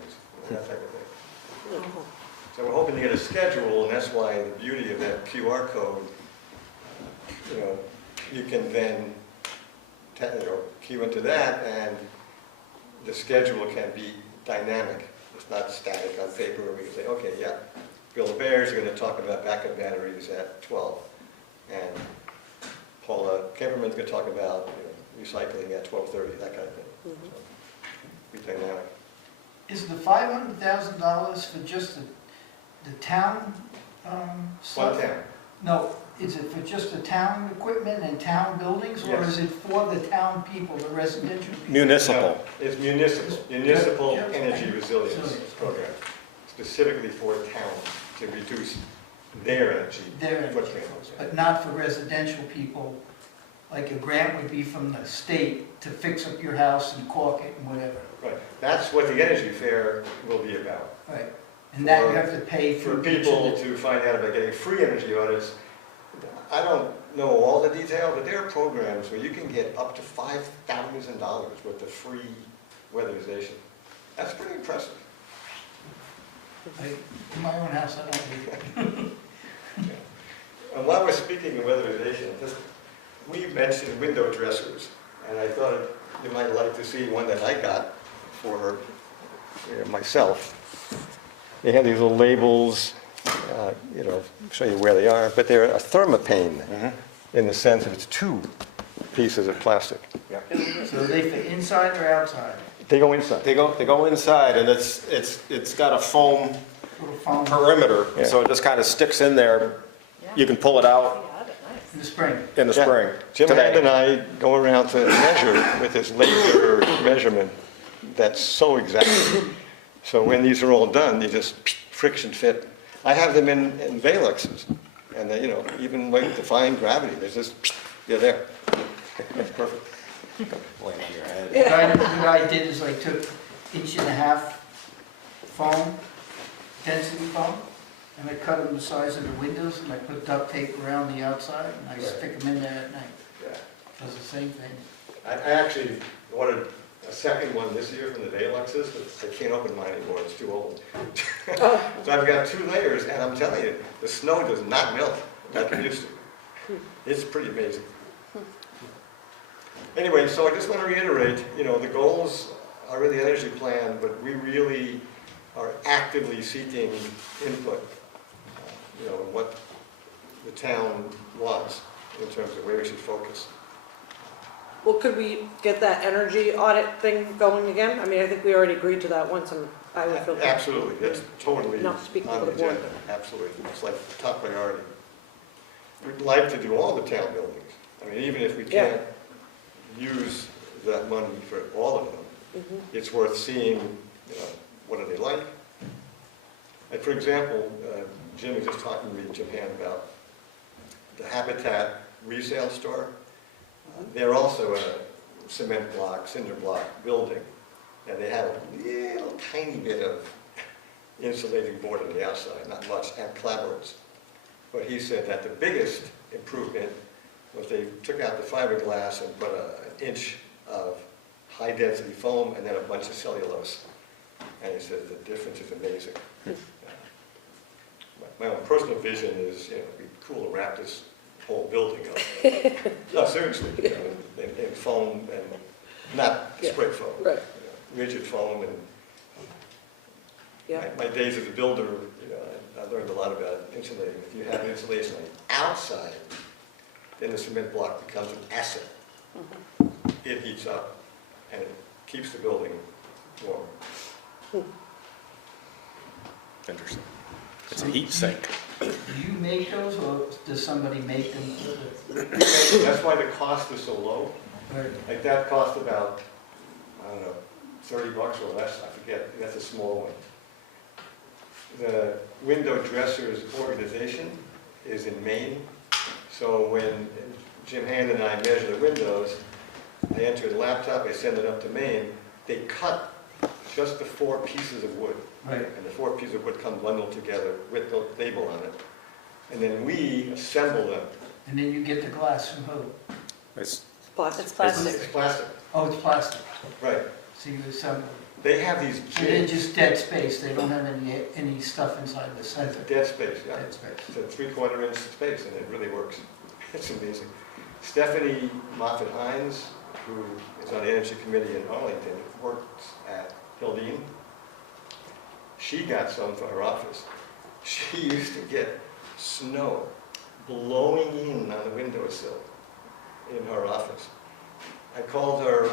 that type of thing. So we're hoping to get a schedule, and that's why the beauty of that QR code, you can then key into that, and the schedule can be dynamic. It's not static on paper. We can say, okay, yeah, Bill Bears are going to talk about backup batteries at 12, and Paula Kemperman's going to talk about recycling at 12:30, that kind of thing. So, be dynamic. Is the $500,000 for just the town stuff? One town. No, is it for just the town equipment and town buildings, or Yes. is it for the town people, the residential people? municipal. No, it's municipal Yeah. energy resilience program, specifically for towns to reduce their energy Their energy footprint. But not for residential people, like a grant would be from the state to fix up your house and caulk it and whatever, Right, that's what the energy fair will be about. right? And that you have to pay For for each people of the... to find out about getting free energy audits, I don't know all the detail, but there are programs where you can get up to $5,000 worth of free weatherization. That's pretty impressive. In my own house, I don't need it. And while we're speaking of weatherization, we mentioned window dressers, and I thought you might like to see one that I got for myself. They have these little labels, you know, show you where they are, but they're a thermopane in the sense that it's two pieces of plastic. So are they for inside or outside? They go inside. They go inside, and it's got a foam Little foam perimeter, Yeah. so it just kind of sticks in there. You can pull it out in the spring? in the Yeah. spring. Jim Today. Hand and I go around to measure with this laser measurement that's so exact. So when these are all done, they just friction fit. I have them in Veluxes, and they, you know, even like defying gravity, they're just, they're there. That's perfect. Land on your head. What I did is I took 1.5 foam, density foam, and I cut them the size of the windows, and I put duct tape around the outside, and I stick them in there at night. Yeah. Does the same thing. I actually ordered a second one this year from the Veluxes, but I can't open mine anymore, it's too old. So I've got 2 layers, and I'm telling you, the snow does not melt like it used to. It's pretty amazing. Anyway, so I just want to reiterate, you know, the goals are in the energy plan, but we really are actively seeking input, you know, in what the town wants in terms of where we should focus. Well, could we get that energy audit thing going again? I mean, I think we already agreed to that once, and I would feel. Absolutely, it's totally on Not speaking for the the board, agenda, absolutely. It's like top priority. We'd like to do all the town buildings. I mean, even if we Yeah. can't use that money for all of them, it's worth seeing, you know, what are they like? And for example, Jim was just talking to me in Japan about the Habitat resale store. They're also a cement block, cinder block building, and they have a little tiny bit of insulating board on the outside, not much, and clapboards. But he said that the biggest improvement was they took out the fiberglass and put an inch of high-density foam and then a bunch of cellulose. And he said the difference is amazing. My own personal vision is, you know, it'd be cool to wrap this whole building up. No, seriously, you know, in foam and not Yeah. spray foam. Right. You know, rigid foam and Yeah. my days as a builder, you know, I learned a lot about insulating. If you have insulation on the outside, then the cement block becomes an asset. It heats up and it keeps the building warm. Interesting. It's a heat sink. Do you make those, or does somebody make them? That's why the cost is so low. Or- Like that cost about, I don't know, $30 or less, I forget, that's a small one. The window dressers organization is in Maine, so when Jim Hand and I measure the windows, I enter the laptop, I send it up to Maine, they cut just the 4 pieces of wood, Right. and the 4 pieces of wood come bundled together with the label on it, and then we assemble them. And then you get the glass from who? It's Plastic. It's plastic. It's plastic, Oh, it's plastic. right. So you assemble. They have these And then jigs, just dead space, they don't have any stuff inside the center. dead space, yeah. Dead space. It's a 3/4 inch space, and it really works. It's amazing. Stephanie Moffett Hines, who is on the Energy Committee in Arlington, works at Hildene. She got some for her office. She used to get snow blowing in on the windowsill in her office. I called her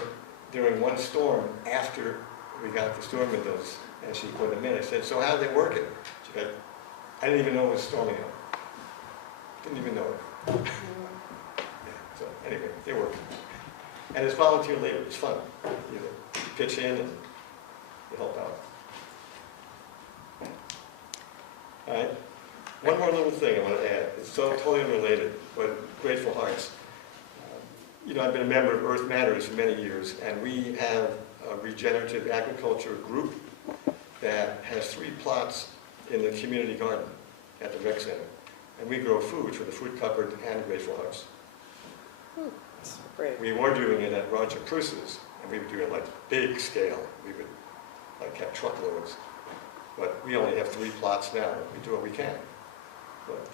during one storm after we got the storm windows, and she put them in. I said, "So how did they work it?" She said, "I didn't even know it was storming out. Didn't even know it." Yeah, so anyway, they work. And it's volunteer labor, it's fun. You pitch in and you help out. All right, one more little thing I want to add. It's so totally unrelated, but Grateful Hearts. You know, I've been a member of Earth Matters for many years, and we have a regenerative agriculture group that has 3 plots in the community garden at the rec center. And we grow food for the food cupboard and Grateful Hearts. Great. We were doing it at Roger Cruise's, and we would do it like big scale. We would like have truckloads. But we only have 3 plots now. We do what we can. But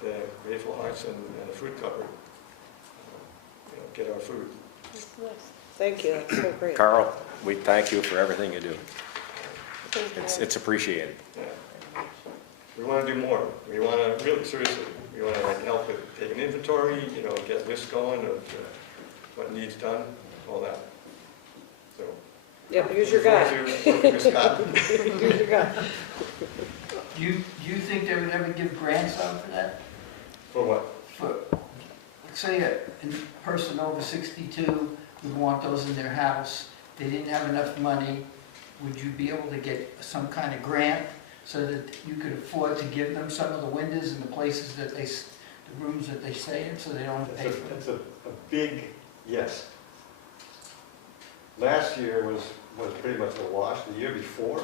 Grateful Hearts and the food cupboard, you know, get our food. Thank you, that's so great. Carl, we thank you for everything you do. It's appreciated. Yeah. we want to do more. We want to, really seriously, we want to like help with taking inventory, you know, get lists going of what needs done, all that. So. Yep, use your guy. Working with Scott. Use your guy. Do you think they would ever give grants out for that? For what? For, say a person over 62 would want those in their house, they didn't have enough money, would you be able to get some kind of grant so that you could afford to give them some of the windows in the places that they, the rooms that they stay in, so they don't have to pay for them? It's a big yes. Last year was pretty much a wash. The year before,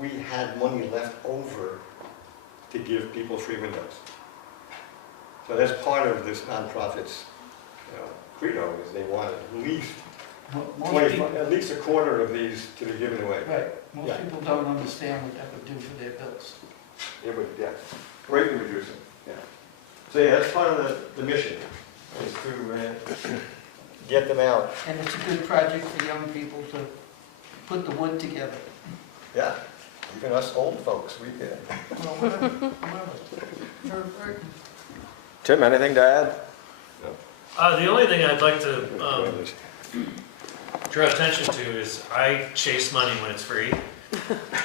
we had money left over to give people free windows. So that's part of this nonprofit's credo, is they want at least at least a quarter of these to be given away. Right, most Yeah. people don't understand what that would do for their bills. It would, yeah, greatly reduce it, yeah. So yeah, that's part of the mission, is to get them out. And it's a good project for young people to put the wood together. Yeah, even us old folks, we did. Well, whatever. Tim, anything to add? The only thing I'd like to draw attention to is I chase money when it's free.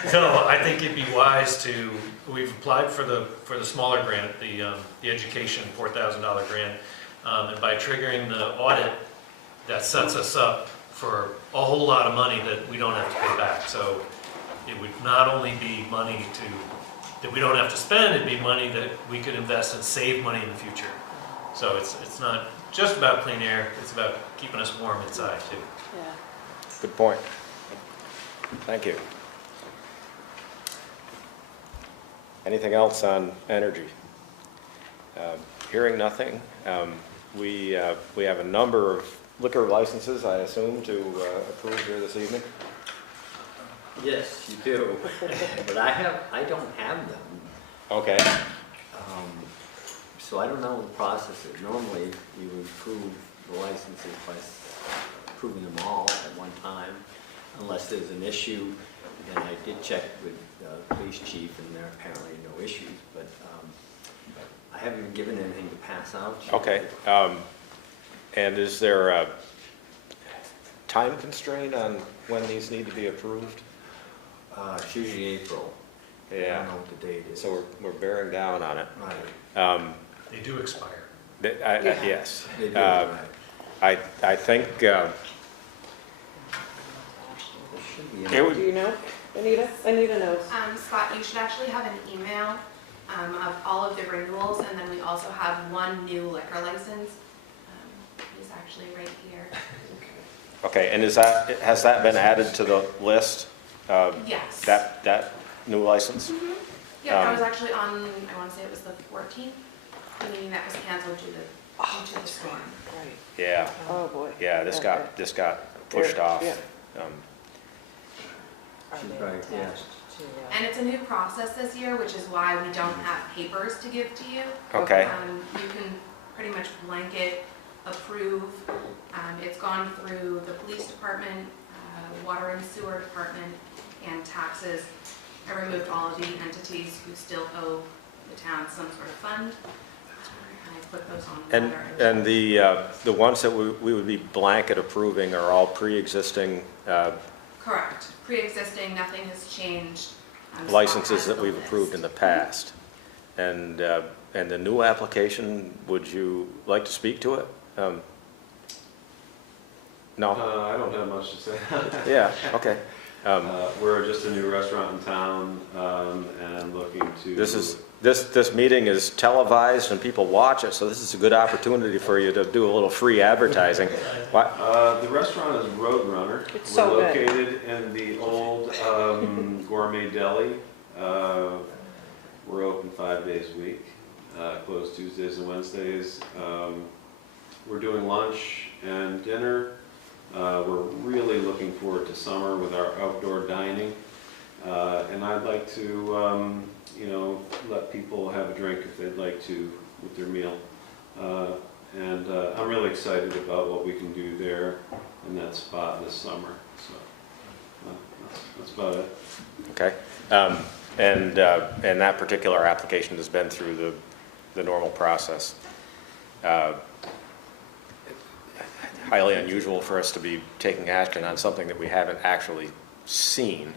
So I think it'd be wise to, we've applied for the smaller grant, the education $4,000 grant, and by triggering the audit, that sets us up for a whole lot of money that we don't have to pay back. So it would not only be money that we don't have to spend, it'd be money that we could invest and save money in the future. So it's not just about clean air, it's about keeping us warm inside too. Yeah. Good point. Thank you. Anything else on energy? Hearing nothing, we have a number of liquor licenses, I assume, to approve here this evening. Yes, you do. But I don't have them. Okay. So I don't know the process. Normally, you would approve the licenses by approving them all at one time, unless there's an issue. And I did check with the police chief, and there are apparently no issues, but I haven't been given anything to pass out. Okay. And is there a time constraint on when these need to be approved? It's usually April. I Yeah. don't know what the date is. So we're bearing down on it. Right. They do expire. Yes. They do, right. I think There should be it Do would, you know, Anita? Anita knows. Scott, you should actually have an email of all of the renewals, and then we also have one new liquor license. He's actually right here. okay, and has that been added to the list? Yes. That new license? Yeah, I was actually on, I want to say it was the 14th, the meeting that was canceled due to the storm. Right. Yeah, Oh, boy. yeah, this got pushed There, off. yeah. She's right, yeah. And it's a new process this year, which is why we don't have papers to give to you. Okay, You can pretty much blanket approve. It's gone through the police department, water and sewer department, and taxes. I removed all of the entities who still owe the town some sort of fund. And I put those on and, another. and the ones that we would be blanket approving are all pre-existing Correct. Pre-existing, nothing has changed. Scott licenses has that the we've list. approved in the past. And the new application, would you like to speak to it? No? I don't have much to say. Yeah, okay. We're just a new restaurant in town, and looking to. This meeting is televised and people watch it, so this is a good opportunity for you to do a little free advertising. What? The restaurant is Roadrunner. It's so good. We're located in the old Gourmet Deli. We're open 5 days a week, closed Tuesdays and Wednesdays. We're doing lunch and dinner. We're really looking forward to summer with our outdoor dining. And I'd like to, let people have a drink if they'd like to with their meal. And I'm really excited about what we can do there in that spot this summer. So that's about it. Okay. And that particular application has been through the normal process. Highly unusual for us to be taking action on something that we haven't actually seen.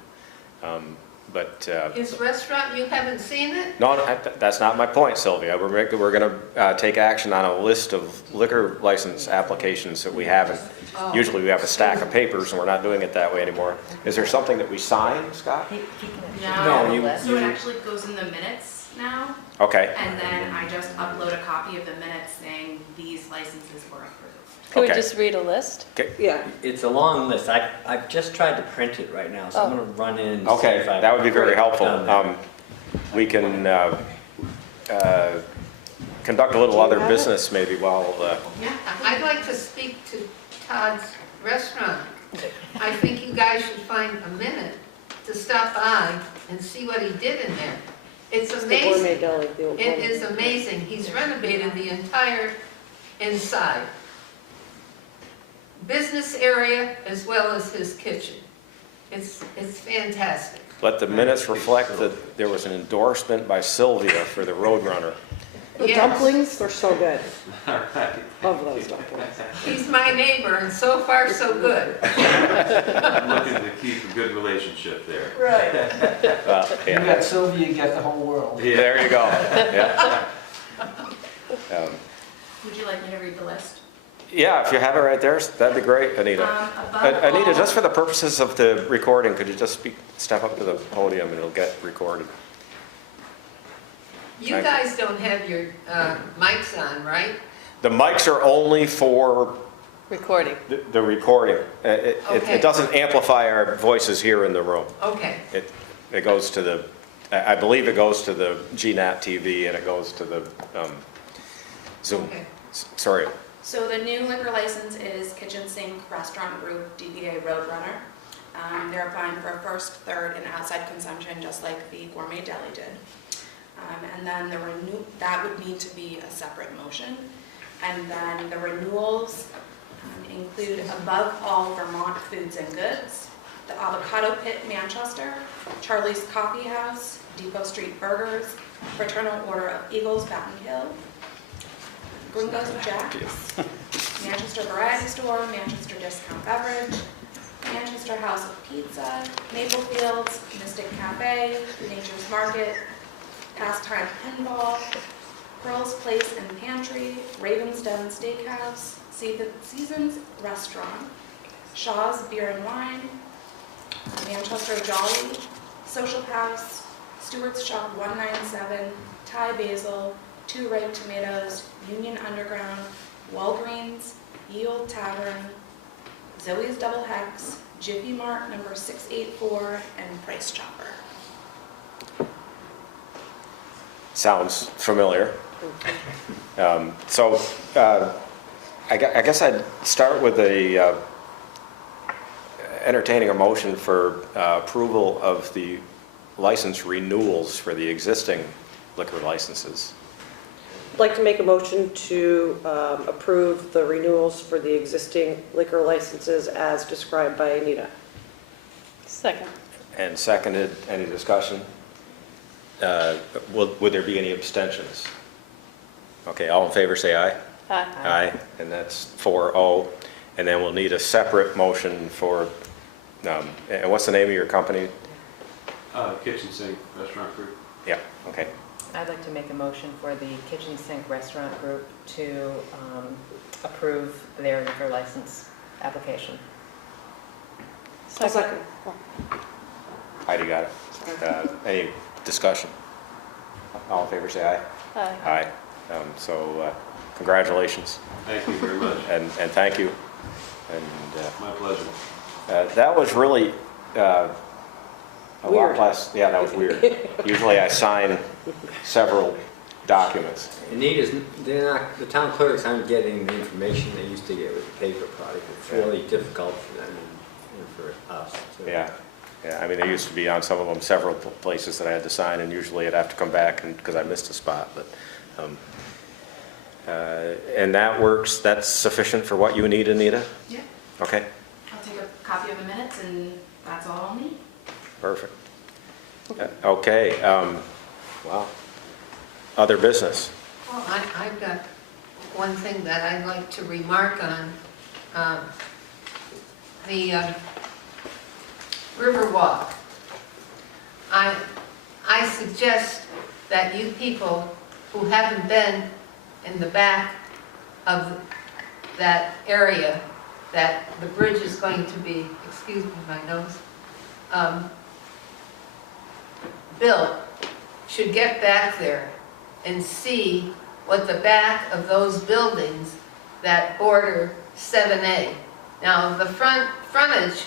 But His restaurant, you haven't seen it? no, that's not my point, Sylvia. We're going to take action on a list of liquor license applications that we haven't. Oh. Usually we have a stack of papers, and we're not doing it that way anymore. Is there something that we sign, Scott? No, you- So it actually goes in the minutes now, Okay. and then I just upload a copy of the minutes saying these licenses were approved. Can we Okay. just read a list? Yeah, It's a long list. I've just tried to print it right now, so I'm Oh. gonna run in and see Okay, if I. that would be very helpful. done that. We can conduct a little other business maybe while, Yeah, I'd like to speak to Todd's restaurant. I think you guys should find a minute to stop by and see what he did in there. It's the gourmet amazing. deli, the old It one. is amazing. He's renovated the entire inside. Business area as well as his kitchen. It's fantastic. let the minutes reflect that there was an endorsement by Sylvia for the Roadrunner. The Yes. dumplings are so good. All right. Love those dumplings. He's my neighbor and so far so good. I'm looking to keep a good relationship there. Right. You Yeah. got Sylvia, you got the whole world. There you go. Yeah. Would you like me to read the list? Yeah, if you have it right there, that'd be great, Anita. Above Anita, all- just for the purposes of the recording, could you just step up to the podium and it'll get recorded? You guys don't have your mics on, right? The mics are only for Recording. the recording. Okay. It doesn't amplify our voices here in the room. Okay. It goes to the, I believe it goes to the GNAT TV and it goes to the Zoom. Okay. Sorry. So the new liquor license is Kitchen Sink Restaurant Group, DBA Roadrunner. They're applying for a first, third, and outside consumption, just like the Gourmet Deli did. And then that would need to be a separate motion. And then the renewals include Above All Vermont Foods and Goods, the Avocado Pit Manchester, Charlie's Coffee House, Depot Street Burgers, Fraternal Order of Eagles, Batten Hill, Gringos Jack's, Manchester Variety Store, Manchester Discount Beverage, Manchester House of Pizza, Maple Fields, Mystic Cafe, Nature's Market, Pastime Pinball, Pearl's Place and Pantry, Raven's Den Steakhouse, Seasons Restaurant, Shaw's Beer and Wine, Manchester Jolly, Social House, Stewart's Shop 197, Thai Basil, Two Ripe Tomatoes, Union Underground, Walgreens, Ye Olde Tavern, Zoe's Double Hex, Jiffy Mart number 684, and Price Chopper. Sounds familiar. So I guess I'd start with entertaining a motion for approval of the license renewals for the existing liquor licenses. I'd like to make a motion to approve the renewals for the existing liquor licenses as described by Anita. Second. And seconded, any discussion? Would there be any abstentions? Okay, all in favor say aye. Aye. Aye, and that's 4-0. And then we'll need a separate motion for, and what's the name of your company? Kitchen Sink Restaurant Group. Yeah, okay. I'd like to make a motion for the Kitchen Sink Restaurant Group to approve their liquor license application. Second. Heidi got it. Any discussion? All in favor, say aye. Aye. Aye. So congratulations, Thank you very much. and thank you. And My pleasure. that was really a lot Weird. less, yeah, that was weird. Usually I sign several documents. Anita's, the town clerks aren't getting the information they used to get with the paper product. It's really difficult for them and for us. too. Yeah, yeah, I mean, there used to be on some of them several places that I had to sign, and usually I'd have to come back because I missed a spot, but, and that works, that's sufficient for what you need, Anita? Yeah. Okay, I'll take a copy of the minutes and that's all I'll need. perfect. Okay, wow. Other business? Well, I've got one thing that I'd like to remark on. The Riverwalk. I suggest that you people who haven't been in the back of that area, that the bridge is going to be, excuse me, my nose, built, should get back there and see what the back of those buildings that border 7A. Now, the frontage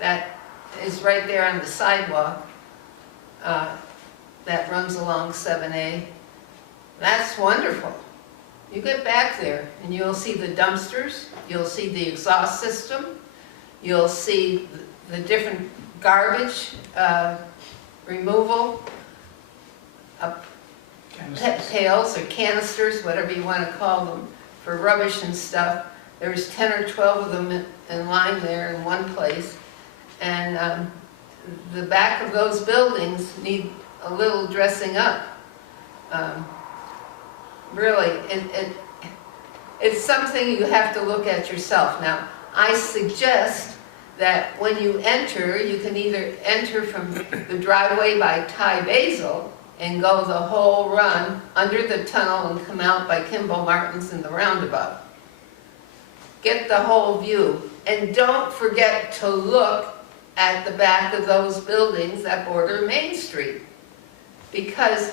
that is right there on the sidewalk that runs along 7A, that's wonderful. You get back there and you'll see the dumpsters, you'll see the exhaust system, you'll see the different garbage removal, pails or canisters, whatever you want to call them, for rubbish and stuff. There's 10 or 12 of them in line there in one place. And the back of those buildings need a little dressing up. Really, it's something you have to look at yourself. Now, I suggest that when you enter, you can either enter from the driveway by Ty Basil and go the whole run under the tunnel and come out by Kimball Martins in the roundabout. Get the whole view. And don't forget to look at the back of those buildings that border Main Street. Because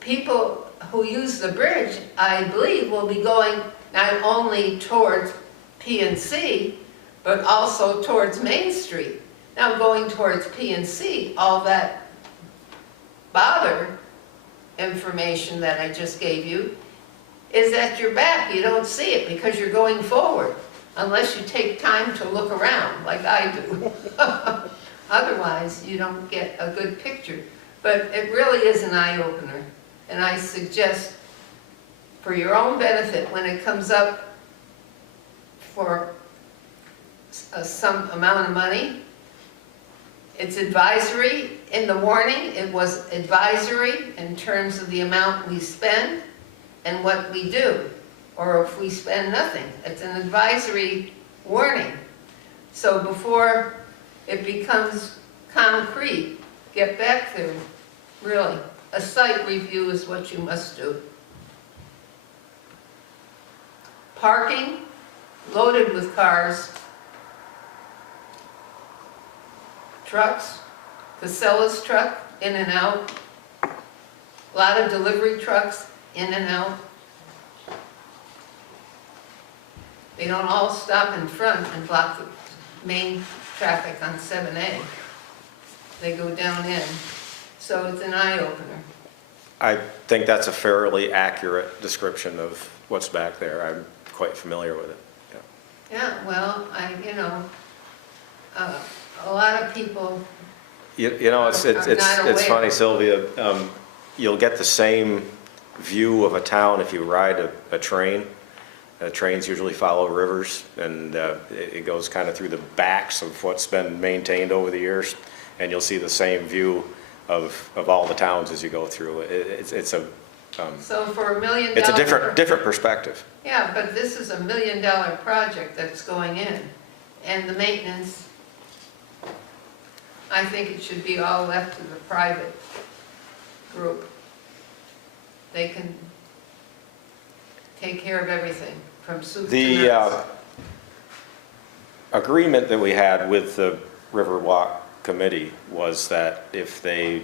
people who use the bridge, I believe, will be going not only towards PNC, but also towards Main Street. Now, going towards PNC, all that bother information that I just gave you is at your back. You don't see it because you're going forward, unless you take time to look around like I do. Otherwise, you don't get a good picture. But it really is an eye-opener. And I suggest, for your own benefit, when it comes up for some amount of money, it's advisory. In the warning, it was advisory in terms of the amount we spend and what we do, or if we spend nothing. It's an advisory warning. So before it becomes concrete, get back there, really. A site review is what you must do. Parking, loaded with cars, trucks, Casella's truck, in and out, a lot of delivery trucks, in and out. They don't all stop in front and block the main traffic on 7A. They go down in. So it's an eye-opener. I think that's a fairly accurate description of what's back there. I'm quite familiar with it. Yeah, well, a lot of people You know, it's not funny, aware. Sylvia. You'll get the same view of a town if you ride a train. Trains usually follow rivers, and it goes kind of through the backs of what's been maintained over the years, and you'll see the same view of all the towns as you go through. It's a So for $1 million. it's a different perspective. Yeah, but this is $1 million project that's going in, and the maintenance, I think it should be all left to the private group. They can take care of everything, from soup to The nuts. agreement that we had with the Riverwalk Committee was that if they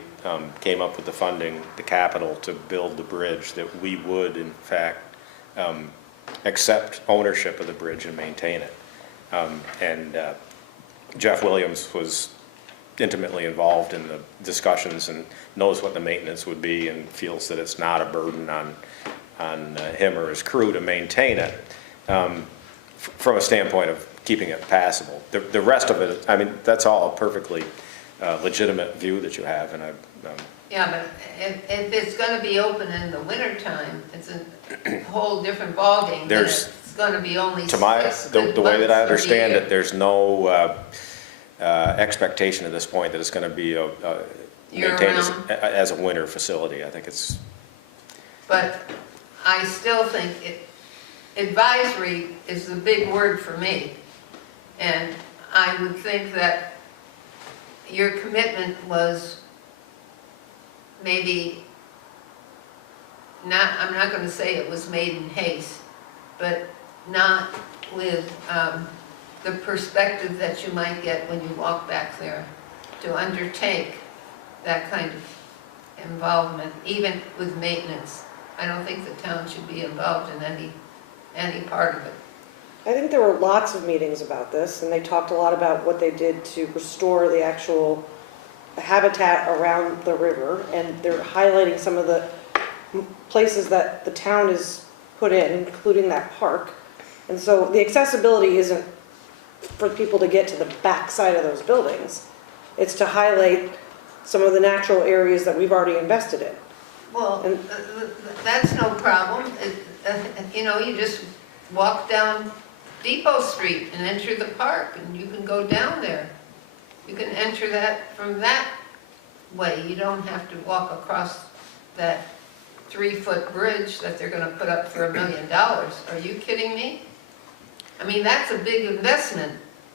came up with the funding, the capital to build the bridge, that we would in fact accept ownership of the bridge and maintain it. And Jeff Williams was intimately involved in the discussions and knows what the maintenance would be and feels that it's not a burden on him or his crew to maintain it from a standpoint of keeping it passable. The rest of it, I mean, that's all a perfectly legitimate view that you have, and Yeah, but if it's gonna be open in the wintertime, it's a whole different ballgame. than There's- It's gonna be only to my, six the way that I months of the understand year. it, there's no expectation at this point that it's going to be maintained year-round. as a winter facility. I think it's, But I still think advisory is the big word for me. And I would think that your commitment was maybe not, I'm not gonna say it was made in haste, but not with the perspective that you might get when you walk back there to undertake that kind of involvement, even with maintenance. I don't think the town should be involved in any part of it. I think there were lots of meetings about this, and they talked a lot about what they did to restore the actual habitat around the river, and they're highlighting some of the places that the town has put in, including that park. And so the accessibility isn't for people to get to the back side of those buildings. It's to highlight some of the natural areas that we've already invested in. Well, And- that's no problem. You know, you just walk down Depot Street and enter the park, and you can go down there. You can enter that from that way. You don't have to walk across that 3-foot bridge that they're gonna put up for $1 million. Are you kidding me? I mean, that's a big investment,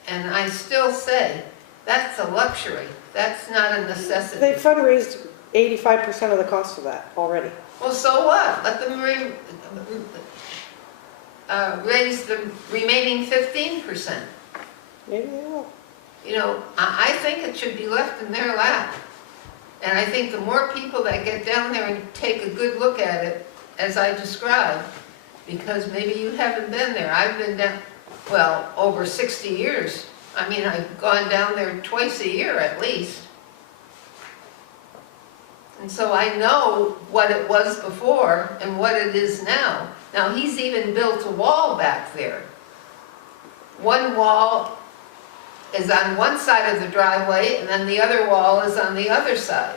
and I still say, that's a luxury. That's not a necessity. They fundraised 85% of the cost of that already. Well, so what? Let them raise the remaining 15%. Maybe they will. You know, I think it should be left in their lap. And I think the more people that get down there and take a good look at it, as I described, because maybe you haven't been there. I've been down, well, over 60 years. I mean, I've gone down there twice a year at least. And so I know what it was before and what it is now. Now, he's even built a wall back there. One wall is on one side of the driveway, and then the other wall is on the other side.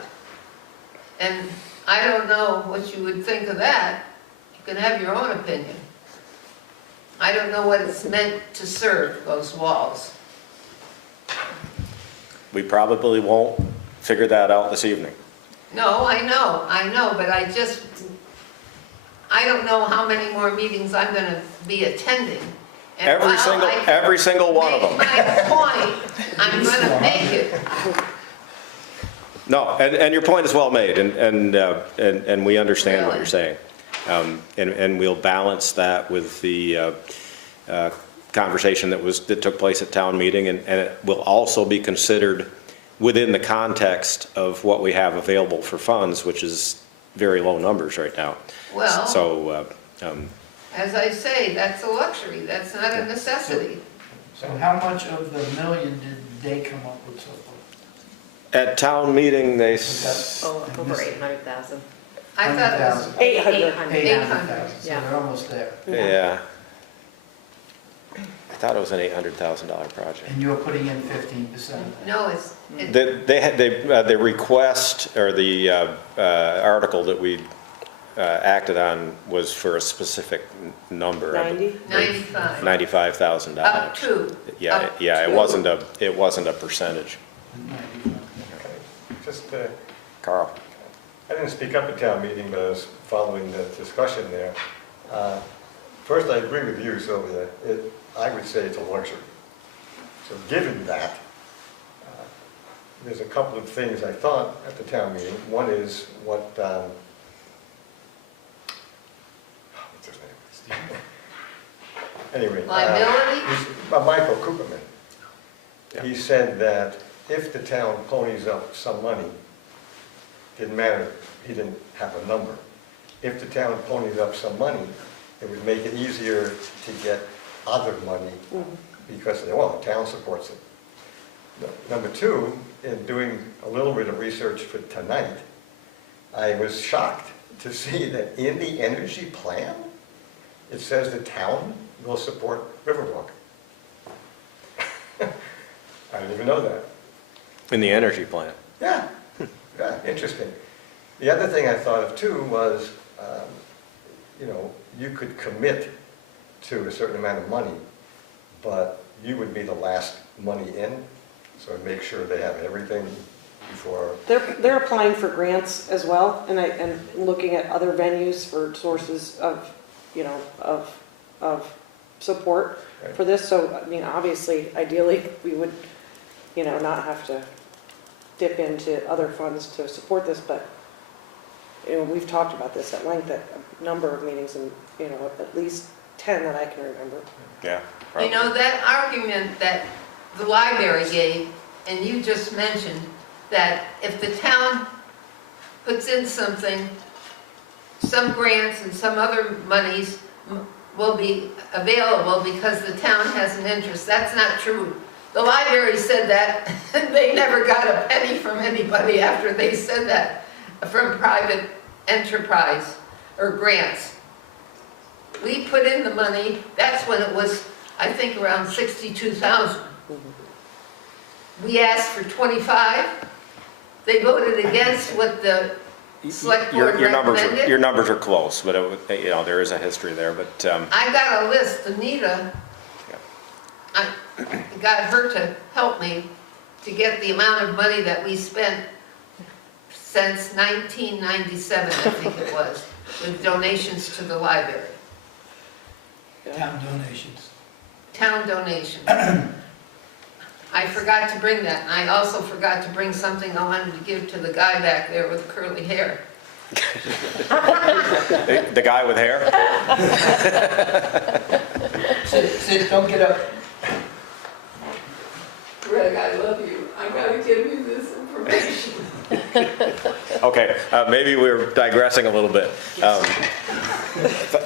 And I don't know what you would think of that. You can have your own opinion. I don't know what it's meant to serve, those walls. we probably won't figure that out this evening. No, I know, but I don't know how many more meetings I'm gonna be attending. And Every single one of them. Make my point, I'm gonna make it. No, and your point is well made, and we understand what you're saying. And we'll balance that with the conversation that took place at town meeting, and it will also be considered within the context of what we have available for funds, which is very low numbers right now. Well, So, as I say, that's a luxury, that's not a necessity. So how much of the million did they come up with so far? at town meeting, they, Oh, over 800,000. I thought it was 800. 800,000, so Yeah. they're almost there. yeah. I thought it was an $800,000 project. And you're putting in 15%. No, The request, or the article that we acted on was for a specific number. 90? 95, $95,000. up to. Yeah, up yeah, to. it wasn't a percentage. Just, Carl? I didn't speak up at town meeting, but I was following the discussion there. First, I agree with you, Sylvia. I would say it's a luxury. So given that, there's a couple of things I thought at the town meeting. One is what, what's his name? Anyway. Liability? Michael Cooperman. Yeah. He said that if the town ponies up some money, didn't matter, he didn't have a number. If the town ponies up some money, it would make it easier to get other money because, well, the town supports it. Number two, in doing a little bit of research for tonight, I was shocked to see that in the energy plan, it says the town will support Riverwalk. I didn't even know that. In the energy plan. Yeah, yeah, interesting. The other thing I thought of too was, you could commit to a certain amount of money, but you would be the last money in, so make sure they have everything before. They're applying for grants as well, and looking at other venues for sources of, you know, of support for this. So, I mean, obviously, ideally, we would, you know, not have to dip into other funds to support this, but, you know, we've talked about this at length at a number of meetings, and, you know, at least 10 that I can remember. Yeah. You know, that argument that the library gave, and you just mentioned, that if the town puts in something, some grants and some other monies will be available because the town has an interest. That's not true. The library said that, and they never got a penny from anybody after they said that, from private enterprise or grants. We put in the money, that's when it was, I think, around 62,000. We asked for 25. They voted against what the select board recommended. Your numbers are close, but it, you know, there is a history there, but, I got a list, Anita, I got her to help me to get the amount of money that we spent since 1997, I think it was, with donations to the library. Town donations. Town donations. I forgot to bring that, and I also forgot to bring something I wanted to give to the guy back there with curly hair. the guy with hair? Sid, don't get up. Greg, I love you. I gotta give you this information. Okay, maybe we're digressing a little bit.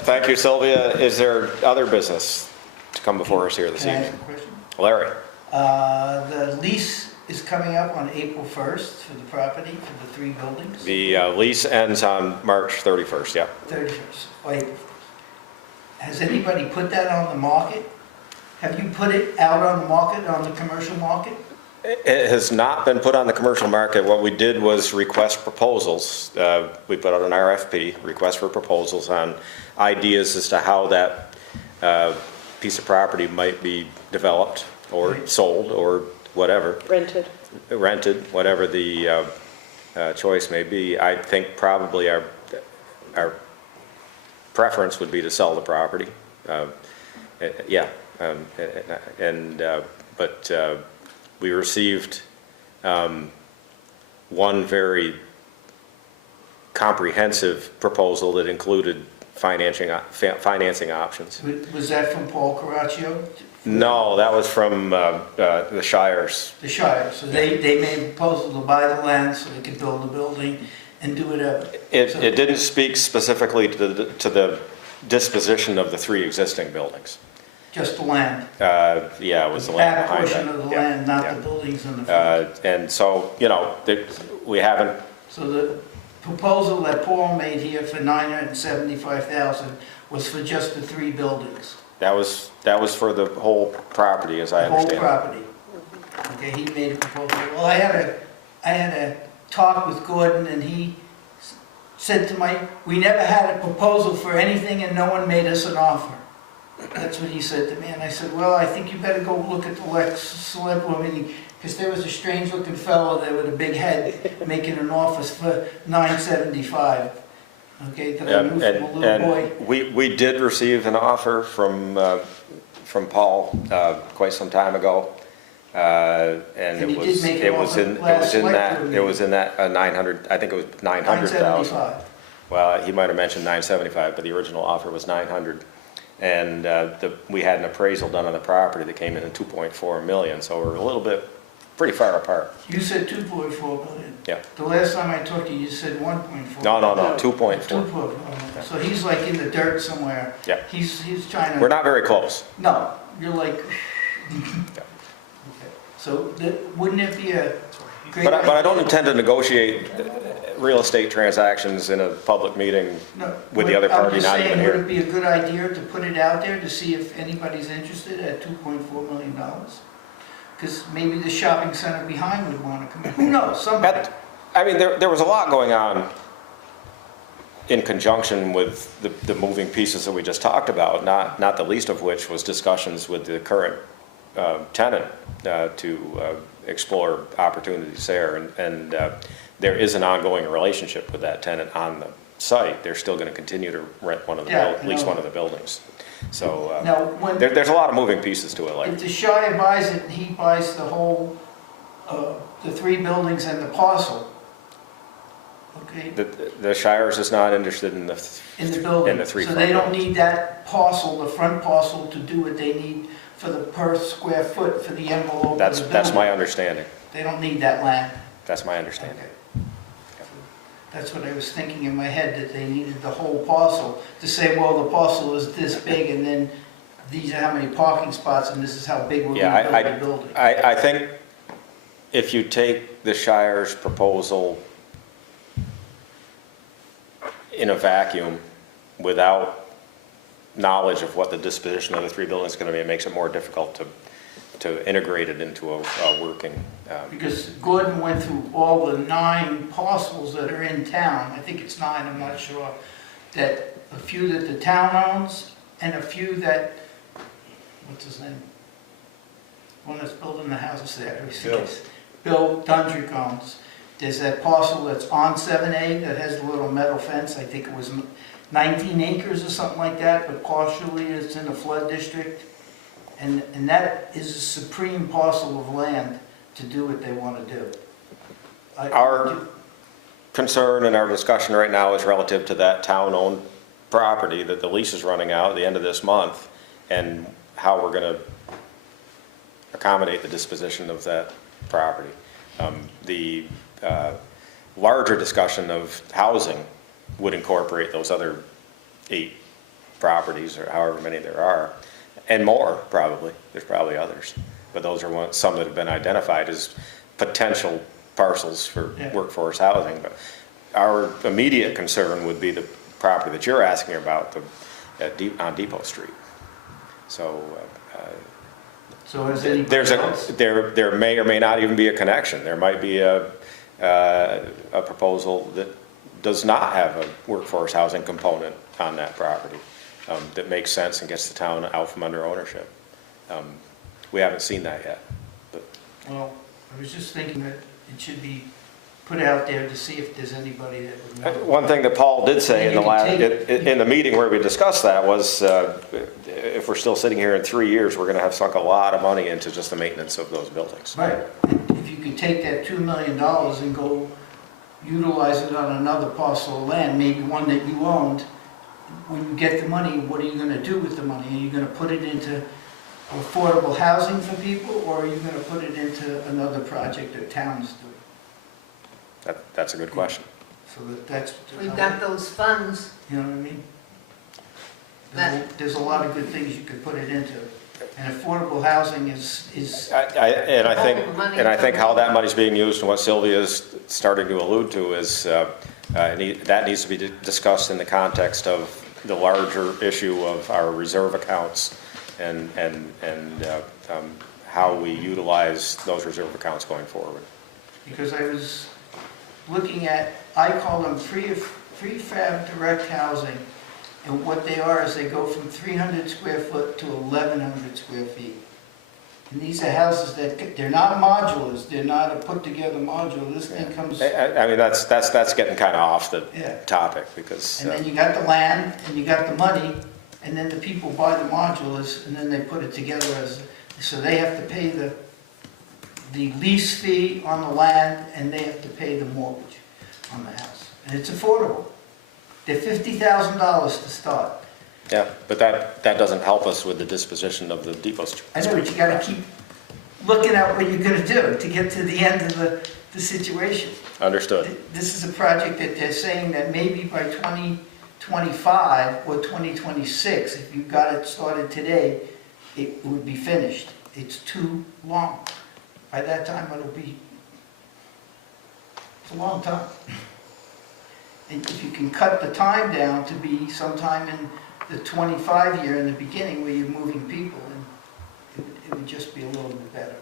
Thank you, Sylvia. Is there other business to come before us here this Can I ask evening? a question? Larry? The lease is coming up on April 1st for the property, for the 3 buildings. The lease ends on March 31st, yeah. 31st, or April 1st. Has anybody put that on the market? Have you put it out on the market, on the commercial market? It has not been put on the commercial market. What we did was request proposals. We put out an RFP, request for proposals on ideas as to how that piece of property might be developed or sold or whatever. Rented, whatever the choice may be. I think probably our preference would be to sell the property. Yeah, but we received one very comprehensive proposal that included financing options. Was that from Paul Caraccio? No, that was from the Shires. The Shire, so they made a proposal to buy the land so they could build the building and do whatever. It didn't speak specifically to the disposition of the 3 existing buildings. Just the land? Yeah, it was the land behind that. Back portion of the land, not the buildings in the front. And so, you know, we haven't. So the proposal that Paul made here for $975,000 was for just the 3 buildings? That was for the whole property, as I understand. The whole property. Okay, he made a proposal. Well, I had a talk with Gordon, and he said to we never had a proposal for anything, and no one made us an offer. That's what he said to me, and I said, well, I think you better go look at the select board meeting, because there was a strange-looking fellow there with a big head making an offer for $975. Okay, that I knew from a little boy. We did receive an offer from Paul quite some time ago, and it was in that 900. I think it was 900,000. Well, he might have mentioned 975, but the original offer was 900. And we had an appraisal done on the property that came in at 2.4 million, so we're a little bit, pretty far apart. You said 2.4 million? Yeah. The last time I talked to you, you said 1.4. No, 2.4. 2.4, so he's like in the dirt somewhere. Yeah. He's trying to... We're not very close. No, you're like... Okay. So wouldn't it be a great... But I don't intend to negotiate real estate transactions in a public meeting with the other party not even here. Would it be a good idea to put it out there to see if anybody's interested at $2.4 million? Because maybe the shopping center behind would want to come in. Who knows? Somebody. I mean, there was a lot going on in conjunction with the moving pieces that we just talked about, not the least of which was discussions with the current tenant to explore opportunities there. And there is an ongoing relationship with that tenant on the site. They're still going to continue to rent one of the, Yeah, at least no. one of the buildings. So Now, when, there's a lot of moving pieces to it, like. if the Shire buys it, and he buys the whole, the 3 buildings and the parcel, okay, The Shires is not interested in the, in the building. in the 3 So front they don't buildings. need that parcel, the front parcel, to do what they need for the per square foot for the envelope of the building. That's my understanding. They don't need that land. That's my understanding. Okay. That's what I was thinking in my head, that they needed the whole parcel, to say, well, the parcel is this big, and then these are how many parking spots, and this is how big we're Yeah, gonna build the building. I think if you take the Shire's proposal in a vacuum without knowledge of what the disposition of the 3 buildings is going to be, it makes it more difficult to integrate it into a working. Because Gordon went through all the 9 parcels that are in town, I think it's 9, I'm not sure, that a few that the town owns, and a few that, what's his name? One that's building the houses there. Bill Dundrick owns. There's that parcel that's on 7A that has the little metal fence, I think it was 19 acres or something like that, but partially it's in a flood district. And that is a supreme parcel of land to do what they want to do. Our concern and our discussion right now is relative to that town-owned property that the lease is running out at the end of this month, and how we're going to accommodate the disposition of that property. The larger discussion of housing would incorporate those other 8 properties, or however many there are, and more, probably. There's probably others. But those are some that have been identified as potential parcels for workforce housing. But our immediate concern would be the property that you're asking about, on Depot Street. So So has anybody there's else? there may or may not even be a connection. There might be a proposal that does not have a workforce housing component on that property, that makes sense and gets the town out from under ownership. We haven't seen that yet. But Well, I was just thinking that it should be put out there to see if there's anybody that would know. one thing that Paul did say in the You can take- in the meeting where we discussed that was, if we're still sitting here in 3 years, we're going to have sunk a lot of money into just the maintenance of those buildings. Right, if you could take that $2 million and go utilize it on another parcel of land, maybe one that you owned, when you get the money, what are you gonna do with the money? Are you gonna put it into affordable housing for people, or are you gonna put it into another project that towns do? That's a good question. So that's. We've got those funds. You know what I mean? There's a lot of good things you could put it into. And affordable housing is I think how that money's being used and what Sylvia is starting to allude to is, that needs to be discussed in the context of the larger issue of our reserve accounts and how we utilize those reserve accounts going forward. because I was looking at, I call them prefab direct housing, and what they are is they go from 300 square foot to 1,100 square feet. And these are houses that, they're not modulars, they're not a put-together module, this thing comes, and I mean, that's getting kind of off the Yeah. topic, because, then you got the land, and you got the money, and then the people buy the modulars, and then they put it together as, so they have to pay the lease fee on the land, and they have to pay the mortgage on the house. And it's affordable. They're $50,000 to start. yeah, but that doesn't help us with the disposition of the Depot Street. I know, but you gotta keep looking at what you're gonna do to get to the end of the situation. Understood. This is a project that they're saying that maybe by 2025 or 2026, if you got it started today, it would be finished. It's too long. By that time, it's a long time. And if you can cut the time down to be sometime in the 25 year in the beginning where you're moving people, and it would just be a little bit better.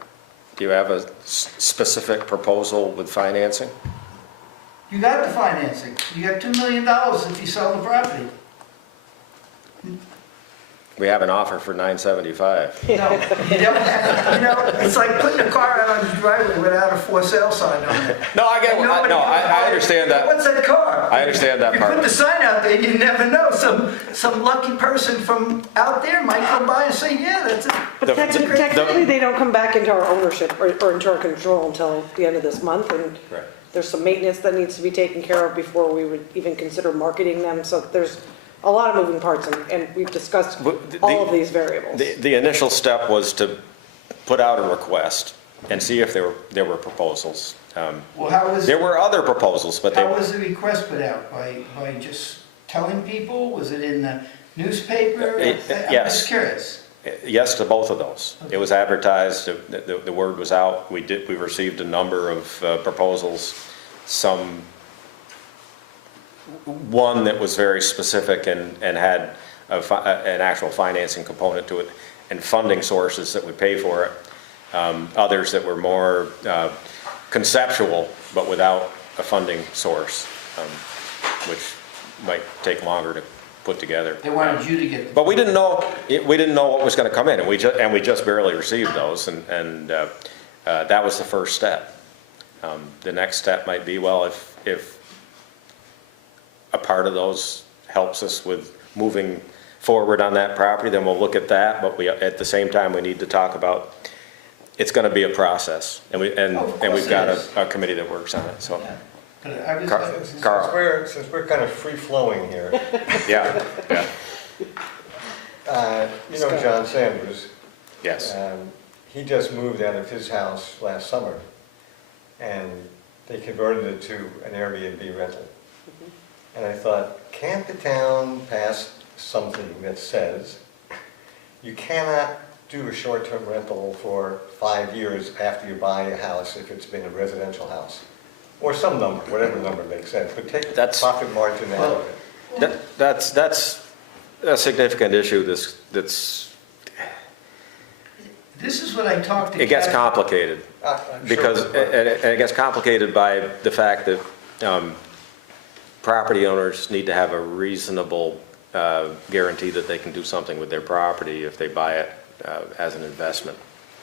Do you have a specific proposal with financing? You got the financing. You got $2 million if you sell the property. We have an offer for $975. No, you don't have, it's like putting a car out on the driveway without a for sale sign on it. No, I get, Nobody no, comes I by, understand that. What's that car? I understand that You put part. the sign out there, you never know. Some lucky person from out there might come by and say, yeah, that's it. But The- technically, they don't come back into our ownership or into our control until the end of this month, and Right. there's some maintenance that needs to be taken care of before we would even consider marketing them, so there's a lot of moving parts, and we've discussed But all of these variables. The initial step was to put out a request and see if there were proposals. Well, how was, There were other proposals, but how was the request put out? By just telling people? Was it in the newspaper? I'm Yes. just curious. Yes to both of those. It was advertised, the word was out, we received a number of proposals, one that was very specific and had an actual financing component to it, and funding sources that would pay for it. Others that were more conceptual, but without a funding source, which might take longer to put together. They wanted you to get. But we didn't know what was gonna come in, and we just barely received those, and that was the first step. The next step might be, well, if a part of those helps us with moving forward on that property, then we'll look at that, but at the same time, we need to talk about, it's gonna be a process, and we've got a committee that works on it, so. Yeah. But I was- Carl. Since we're kind of free-flowing here, Yeah, John Sanders, yes. he just moved out of his house last summer, and they converted it to an Airbnb rental. And I thought, can't the town pass something that says you cannot do a short-term rental for 5 years after you buy a house if it's been a residential house? Or some number, whatever number makes sense, but take the That's- profit margin out of it. That's a significant issue that's, This is what I talked to. it gets Kathy- complicated. I'm sure Because, it will. and it gets complicated by the fact that property owners need to have a reasonable guarantee that they can do something with their property if they buy it as an investment.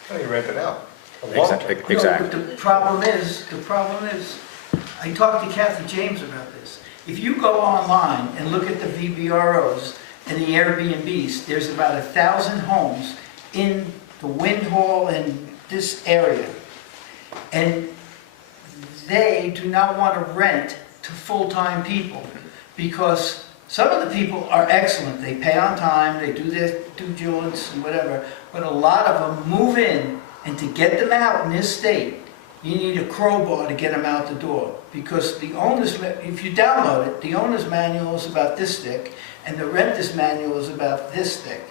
Well, you rent it out. A long-term. Exactly. Exactly. No, but the problem is, I talked to Kathy James about this. If you go online and look at the VBROs and the Airbnbs, there's about 1,000 homes in the Wind Hall and this area. And they do not want to rent to full-time people because some of the people are excellent. They pay on time, they do their due diligence and whatever, but a lot of them move in, and to get them out in this state, you need a crowbar to get them out the door. Because the owner's, if you download it, the owner's manual is about this thick, and the renter's manual is about this thick.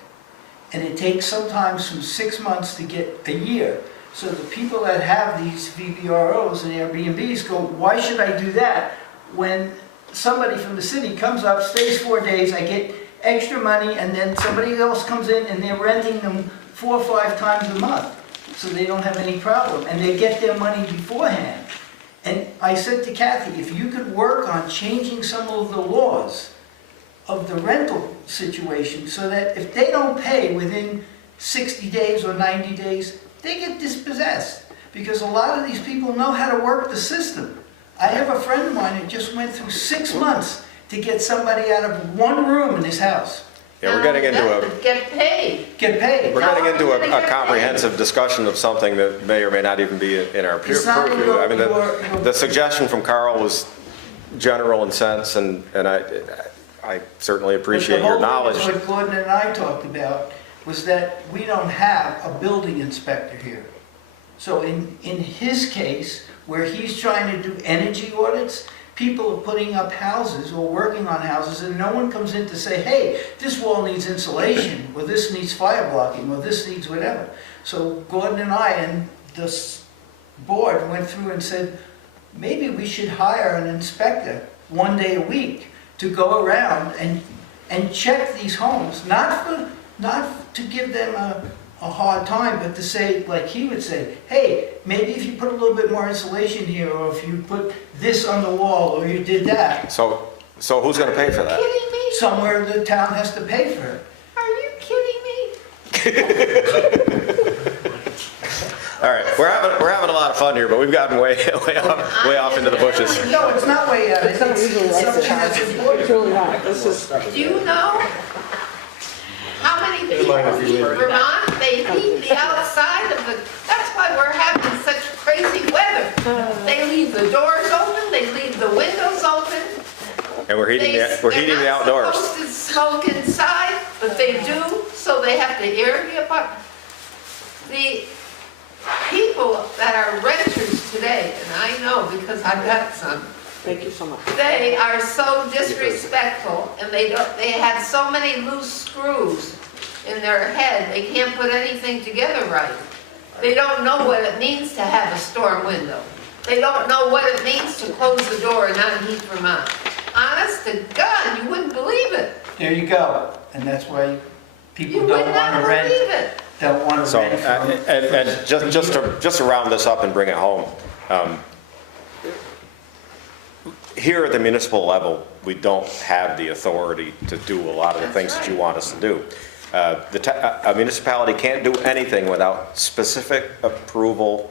And it takes sometimes from 6 months to get a year. So the people that have these VBROs and Airbnbs go, why should I do that when somebody from the city comes up, stays 4 days, I get extra money, and then somebody else comes in and they're renting them 4 or 5 times a month, so they don't have any problem, and they get their money beforehand. And I said to Kathy, if you could work on changing some of the laws of the rental situation so that if they don't pay within 60 days or 90 days, they get dispossessed. Because a lot of these people know how to work the system. I have a friend of mine that just went through 6 months to get somebody out of one room in his house. Yeah, we're getting into Get paid. Get paid. we're getting into a comprehensive discussion of something that may or may not even be in our It's not in purview. I mean, your- the suggestion from Carl was general in sense, and I certainly appreciate your knowledge. But the whole thing, what Gordon and I talked about, was that we don't have a building inspector here. So in his case, where he's trying to do energy audits, people are putting up houses or working on houses, and no one comes in to say, hey, this wall needs insulation, or this needs fire blocking, or this needs whatever. So Gordon and I and this board went through and said, maybe we should hire an inspector 1 day a week to go around and check these homes, not to give them a hard time, but to say, like he would say, hey, maybe if you put a little bit more insulation here, or if you put this on the wall, or you did that. So who's gonna pay for that? Kidding me? Somewhere the town has to pay for it. Are you kidding All right, we're having a lot of fun here, but we've gotten way off into the bushes. No, it's not way out. It's It's usually like something this. that's It's important. really not. This is, Do you know how many people in Vermont, they leave the outside of the, that's why we're having such crazy weather. They leave the doors open, they leave the windows open. And we're heating the outdoors. They're not supposed to smoke inside, but they do, so they have to air the apartment. The people that are renters today, and I know because I've got some, thank you so much. they are so disrespectful, and they have so many loose screws in their head, they can't put anything together right. They don't know what it means to have a storm window. They don't know what it means to close the door and not heat Vermont. Honest to God, you wouldn't believe it. There you go. And that's why You people would don't not want to rent, believe it. don't want to So, rent from. and just to round this up and bring it home, here at the municipal level, we don't have the authority to do a lot of the things that you want us to do. A municipality can't do anything without specific approval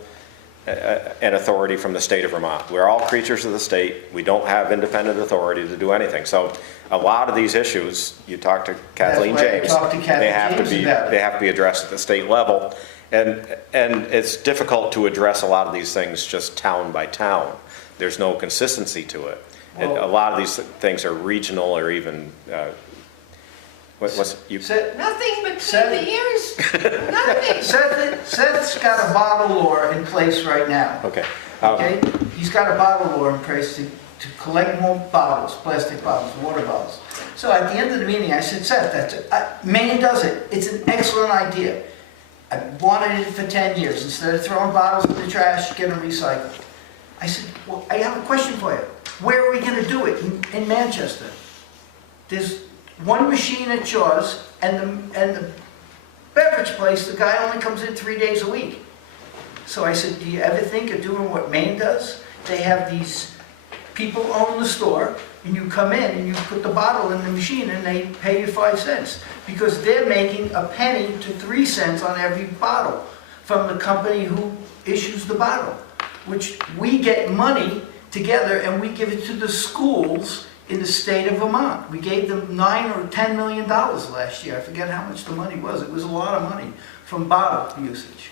and authority from the state of Vermont. We're all creatures of the state. We don't have independent authority to do anything. So a lot of these issues, you talk to Kathleen That's why I James, talked to Kathy they have to James be, about it. they have to be addressed at the state level. And it's difficult to address a lot of these things just town by town. There's no consistency to it. And a lot of these things are regional or even, you? Nothing between the ears, nothing. Seth's got a bottle law in place right now. Okay. Okay? He's got a bottle law in place to collect more bottles, plastic bottles, water bottles. So at the end of the meeting, I said, Seth, Maine does it. It's an excellent idea. I wanted it for 10 years. Instead of throwing bottles in the trash, get them recycled. I said, well, I have a question for you. Where are we going to do it in Manchester? There's one machine at Shaw's, and the beverage place, the guy only comes in 3 days a week. So I said, do you ever think of doing what Maine does? They have these people own the store, and you come in and you put the bottle in the machine and they pay you 5 cents. Because they're making a penny to 3 cents on every bottle from the company who issues the bottle. Which we get money together and we give it to the schools in the state of Vermont. We gave them $9 or $10 million last year. I forget how much the money was. It was a lot of money from bottle usage.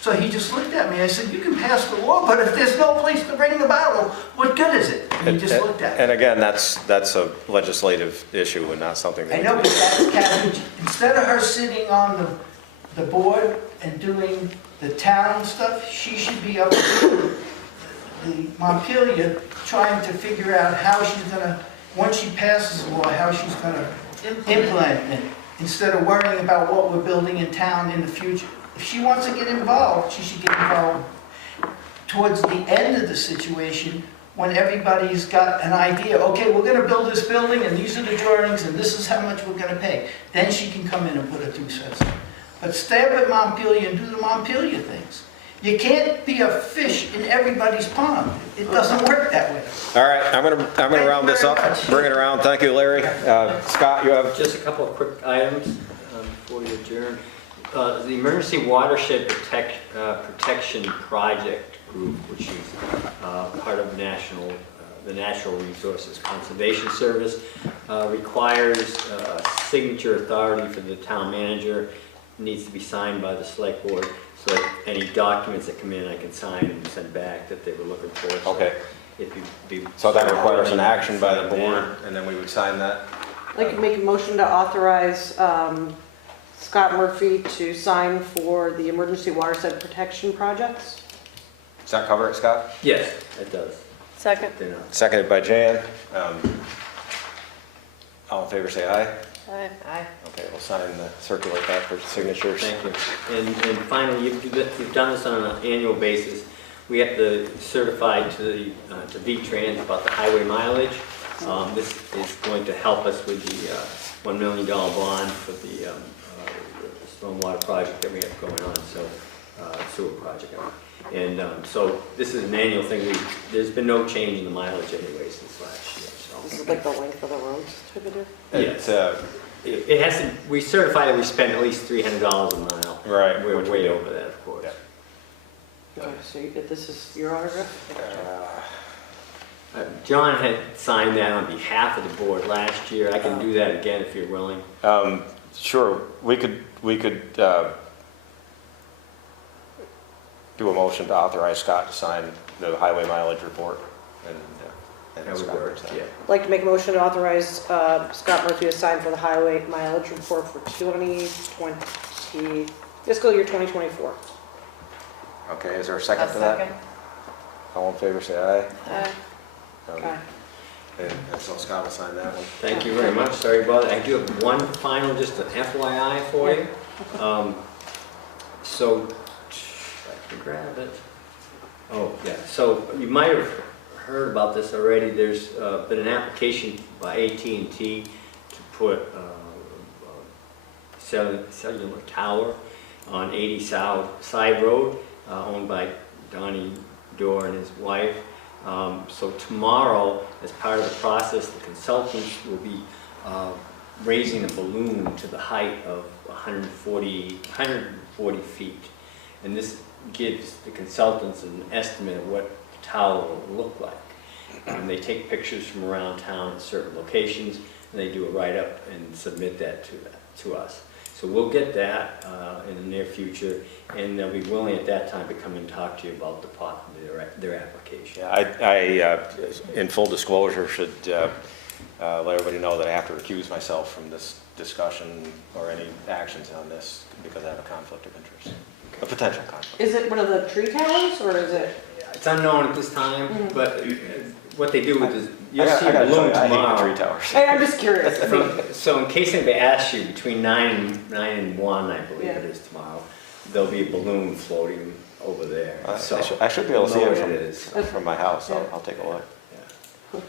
So he just looked at me. I said, you can pass the law, but if there's no place to bring the bottle, what good is it? And he just looked at me. And again, that's a legislative issue and not something that I we know, can but that's Kathy. Instead of her sitting on the board and doing the town stuff, she should be up the Montpelier trying to figure out how she's gonna, once she passes the law, how she's gonna implement it, instead of worrying about what we're building in town in the future. If she wants to get involved, she should get involved towards the end of the situation when everybody's got an idea, okay, we're gonna build this building and these are the drawings and this is how much we're gonna pay. Then she can come in and put her 2 cents in. But stay up at Montpelier and do the Montpelier things. You can't be a fish in everybody's pond. It doesn't work that way. All right, I'm gonna round this up, bring it around. Thank you, Larry. Scott, you have? Just a couple of quick items before we adjourn. The Emergency Watershed Protection Project Group, which is part of the Natural Resources Conservation Service, requires signature authority for the town manager. It needs to be signed by the select board, so that any documents that come in, I can sign and send back that they were looking for. So Okay. So that requires an action by the board, and then we would sign that? I could make a motion to authorize Scott Murphy to sign for the Emergency Watershed Protection Projects. Does that cover it, Scott? Yes, it does. Second. They're not. Seconded by Jan. All in favor, say aye. Aye. Okay, we'll circulate that for signatures. Thank you. And finally, you've done this on an annual basis. We have to certify to V-Trans about the highway mileage. This is going to help us with the $1 million bond for the stormwater project that we have going on, so sewer project. And so this is an annual thing. There's been no change in the mileage anyway since last year. So. This is like the length of the roads type of deal? Yes. it has to, we certify that we spend at least $300 a mile. Right, We're which we way do. over that, of course. Yeah. Okay, so this is your autograph? John had signed that on behalf of the board last year. I can do that again if you're willing. Sure, we could do a motion to authorize Scott to sign the highway mileage report, and That would Scott work, can sign. yeah. I'd like to make a motion to authorize Scott Murphy to sign for the highway mileage report for 2020, fiscal year 2024. Okay, is there a second to that? All in favor, say aye. Aye. And so Scott will sign that one. Thank you very much. Sorry about it. I do have one final, just an FYI for you. So, if I can grab it. Oh, yeah. So you might have heard about this already. There's been an application by AT&T to put a cellular tower on 80 South Side Road, owned by Donnie Dorr and his wife. So tomorrow, as part of the process, the consultants will be raising a balloon to the height of 140 feet. And this gives the consultants an estimate of what the tower will look like. They take pictures from around town at certain locations, and they do a write-up and submit that to us. So we'll get that in the near future, and they'll be willing at that time to come and talk to you about their application. Yeah, I in full disclosure, should let everybody know that I have to recuse myself from this discussion or any actions on this because I have a conflict of interest, a potential conflict. Is it one of the tree towers, or is it? It's unknown at this time, but what they do with this, I you'll see a gotta tell balloon you, I hate the tomorrow. tree towers. I'm just curious. So in case anybody asks you, between 9 and 1, I believe it is tomorrow, there'll be a balloon floating over there. So I should be able to see know it what it is. from my house. Yeah. I'll take a look. Yeah.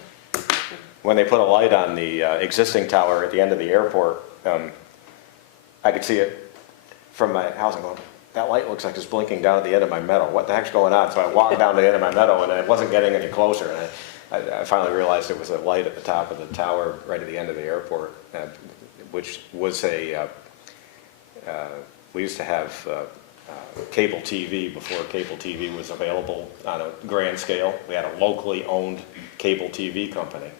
When they put a light on the existing tower at the end of the airport, I could see it from my house and going, that light looks like it's blinking down at the end of my meadow. What the heck's going on? So I walked down to the end of my meadow and it wasn't getting any closer. And I finally realized it was a light at the top of the tower right at the end of the airport, which was we used to have cable TV before cable TV was available on a grand scale. We had a locally owned cable TV company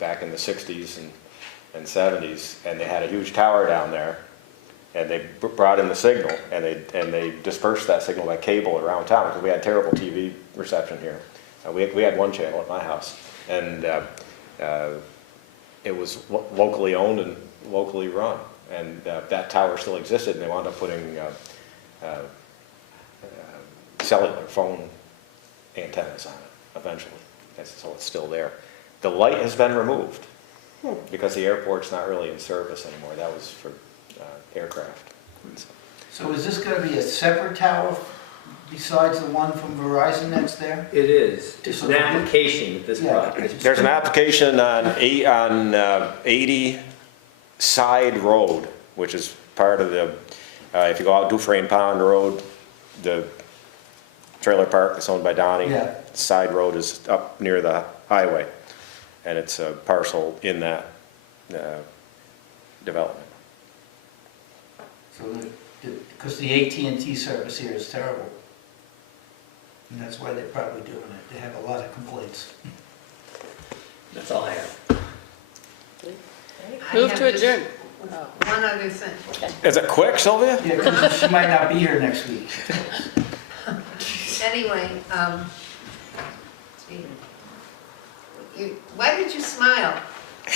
back in the 60s and 70s, and they had a huge tower down there, and they brought in the signal, and they dispersed that signal by cable around town because we had terrible TV reception here. We had one channel at my house, and it was locally owned and locally run, and that tower still existed, and they wound up putting cellular phone antennas on it eventually, so it's still there. The light has been removed because the airport's not really in service anymore. That was for aircraft. So is this gonna be a separate tower besides the one from Verizon that's there? It is. It's an application at this project. There's an application on 80 Side Road, which is part of the, if you go out Dufresne Pond Road, the trailer park that's owned by Donnie. Yeah. Side Road is up near the highway, and it's a parcel in that development. So, because the AT&T service here is terrible. And that's why they're probably doing it. They have a lot of complaints. That's all I have. Move to adjourn. One other thing. Is it quick, Sylvia? Yeah, 'cause she might not be here next week. Anyway, why did you smile? I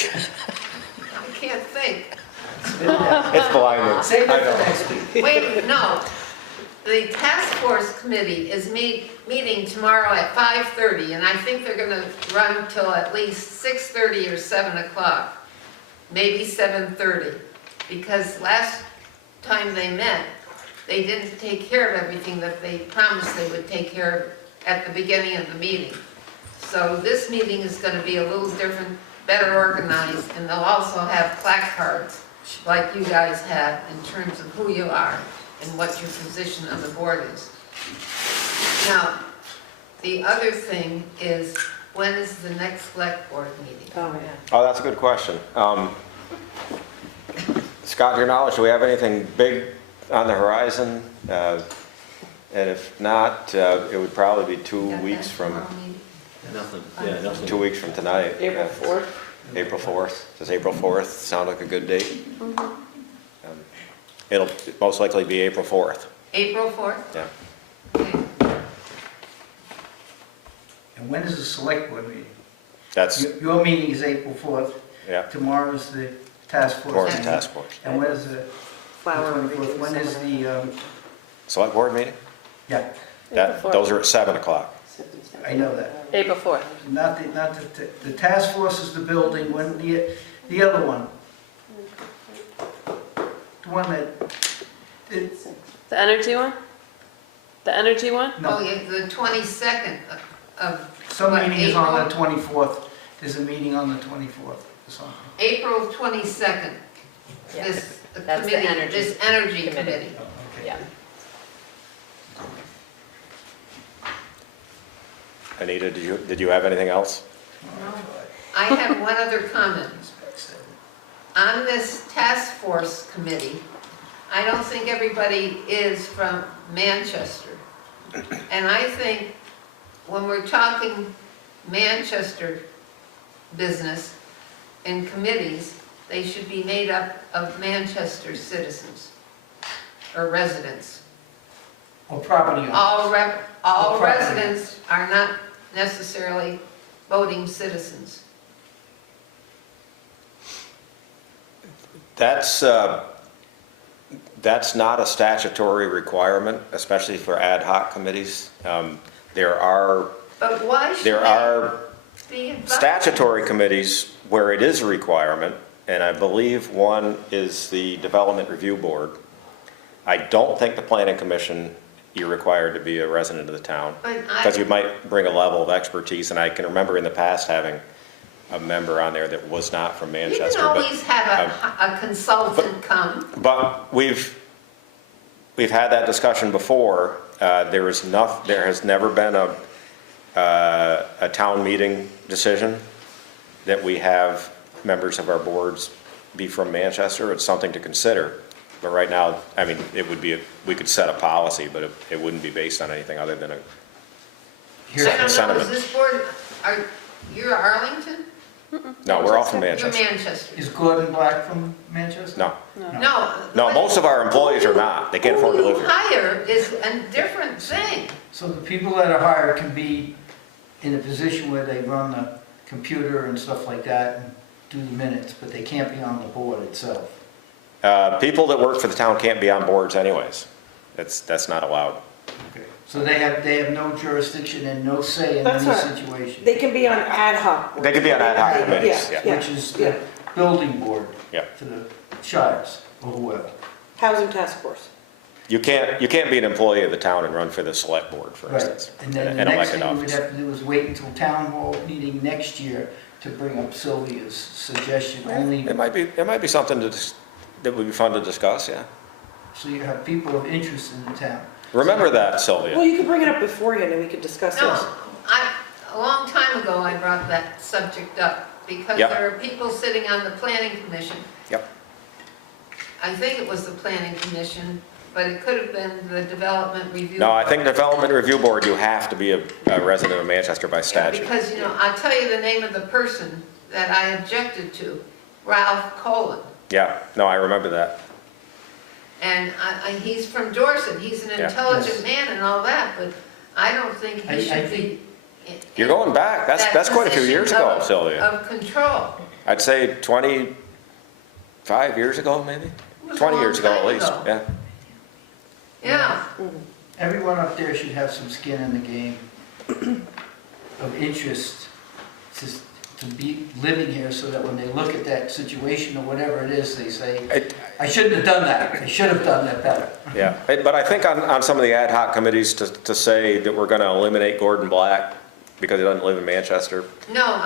can't think. It's blinding. Save it for next week. Wait a minute, no. The task force committee is meeting tomorrow at 5:30, and I think they're gonna run till at least 6:30 or 7 o'clock, maybe 7:30. Because last time they met, they didn't take care of everything that they promised they would take care of at the beginning of the meeting. So this meeting is gonna be a little different, better organized, and they'll also have placards like you guys have in terms of who you are and what your position on the board is. Now, the other thing is, when is the next select board meeting? Oh, yeah. Oh, that's a good question. Scott, to your knowledge, do we have anything big on the horizon? And if not, it would probably be 2 weeks from, Nothing, yeah, nothing. 2 weeks from tonight. April 4th. April 4th. Does April 4th sound like a good date? It'll most likely be April 4th, April 4th? yeah. Okay. And when is the select board meeting? That's, Your meeting is April 4th. yeah, Tomorrow's the task force. Forest meeting. Task Force. And when is the Flower 24th? meeting, When is seminar. the, Select Board meeting? yeah, Those are at 7 o'clock. I know that. April 4th. Not the task force is the building, when the other one. The one that, The energy one? The energy one? Oh, no, yeah, the 22nd of, some what, meeting is on the April? 24th. There's a meeting on the 24th or something. April 22nd. Yeah. This That's the committee, energy this energy committee. committee. Oh, okay. Yeah. Anita, did you have anything else? I have one other comment. On this task force committee, I don't think everybody is from Manchester. And I think when we're talking Manchester business in committees, they should be made up of Manchester citizens or residents. Or property owners. All Or property residents are not necessarily voting citizens. That's not a statutory requirement, especially for ad hoc committees. There are But why should There they are be invited? statutory committees where it is a requirement, and I believe one is the Development Review Board. I don't think the Planning Commission, you're required to be a resident of the town, But because you might bring a level of expertise, and I can remember in the past having a member on there that was not from You Manchester. can but- always have a consultant come. But we've had that discussion before. There has never been a town meeting decision that we have members of our boards be from Manchester. It's something to consider. But right now, I mean, we could set a policy, but it wouldn't be based on anything other than I don't know, sentiment. is this board, you're Arlington? No, we're all from You're Manchester. Manchester? Is Gordon Black from Manchester? No, No. most of our employees are not. They can't afford to live Who here. you hire is a different thing. So the people that are hired can be in a position where they run the computer and stuff like that and do the minutes, but they can't be on the board itself. People that work for the town can't be on boards anyways. That's not allowed. Okay. So they have no jurisdiction and no say in That's any right. situation. They can be on ad hoc. They could be on ad hoc committees, yeah. Which is the building board Yeah. for the shires or whoever. Housing task force. You can't be an employee of the town and run for the select board, for instance. And then the an next elected thing we'd office. have to do is wait until town hall meeting next year to bring up Sylvia's suggestion only, It might be something that would be fun to discuss, yeah. so you have people of interest in the town. Remember that, Well, Sylvia. you could bring it up beforehand and we could discuss No, this. a long time ago, I brought that subject up because Yep. there are people sitting on the planning commission. Yep. I think it was the planning commission, but it could have been the development review. No, I think Development Review Board, you have to be a resident of Manchester by Yeah, statute. because, I'll tell you the name of the person that I objected to, Ralph Colin. Yeah, no, I remember that. And he's from Dorset, he's an Yeah. intelligent man and all that, but I don't think I he should think- be. You're going back. That's quite a few years ago, Sylvia. Of control. I'd say 25 years ago, maybe? It was a 20 long years ago at time least, ago. yeah. Yeah, Everyone up there should have some skin in the game of interest to be living here so that when they look at that situation or whatever it is, they say, I shouldn't have done that, I should have done that better. Yeah, but I think on some of the ad hoc committees to say that we're going to eliminate Gordon Black because he doesn't live in Manchester, no,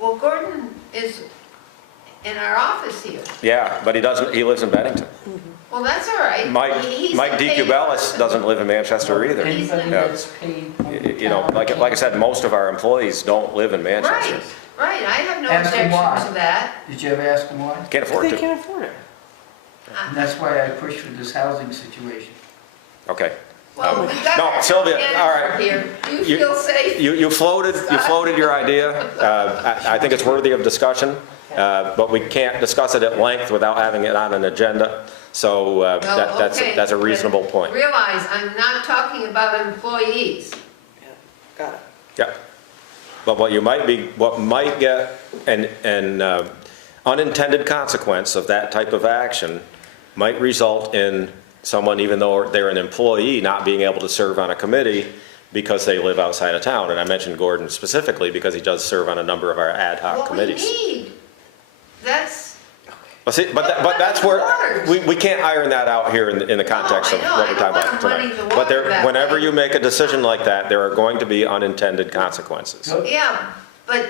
well, Gordon is in our office here. yeah, but he lives in Bennington. Well, that's all right. Mike He's a paid DeCubelis person. doesn't live in Manchester either. Anybody Yeah. that's paid. Like I said, most of our employees don't live in Manchester. Right, Right, I have no Ask them why. objection to that. Did you ever ask them why? Can't afford They to. can't afford it. And that's why I pushed for this housing situation. Okay. Well, we got. No, Sylvia, all right. Here, you You- feel safe? You floated your idea. I think it's worthy of discussion, but we can't discuss it at length without having it on an agenda. So No, that's okay, a reasonable but point. Realize, I'm not talking about employees. Got it. Yeah. But what might get an unintended consequence of that type of action might result in someone, even though they're an employee, not being able to serve on a committee because they live outside of town. And I mentioned Gordon specifically because he does serve on a number of our ad hoc What we committees. need, that's, Well, see, but that's where, we can't iron that out here in the context of No, I know, what we're talking I about don't wanna muddy tonight. the But water that whenever way. you make a decision like that, there are going to be unintended consequences. yeah, but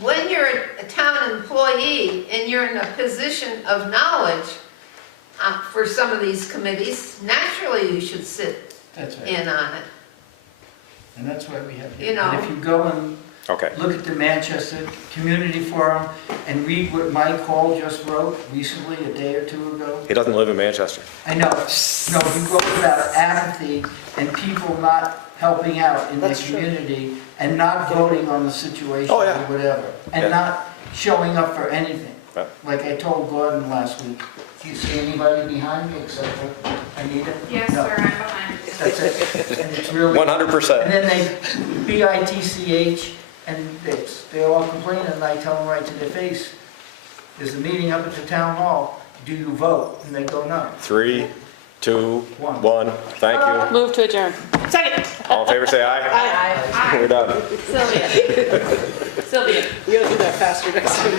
when you're a town employee and you're in a position of knowledge for some of these committees, naturally you should sit That's right. in on it. And that's why we have, You and know. if you go and Okay. look at the Manchester Community Forum and read what Mike Hall just wrote recently, a day or two ago. He doesn't live in Manchester. I know, no, he wrote about apathy and people not helping out in the That's true. community and not voting on the situation Oh, or yeah. whatever. Yeah. And not showing up for anything. Yeah. Like I told Gordon last week, do you see anybody behind me except for Anita? Yes, No. sir, I'm behind. That's it. And it's really. 100%. And then they, BITCH, and they're all complaining, and I tell them right to their face, there's a meeting up at the town hall, do you vote? And they go, no. 3, 2, One. 1. Thank you. Move to adjourn. Second. All in favor, say aye. Aye. We're done. Sylvia. Sylvia. You gotta do that faster next time.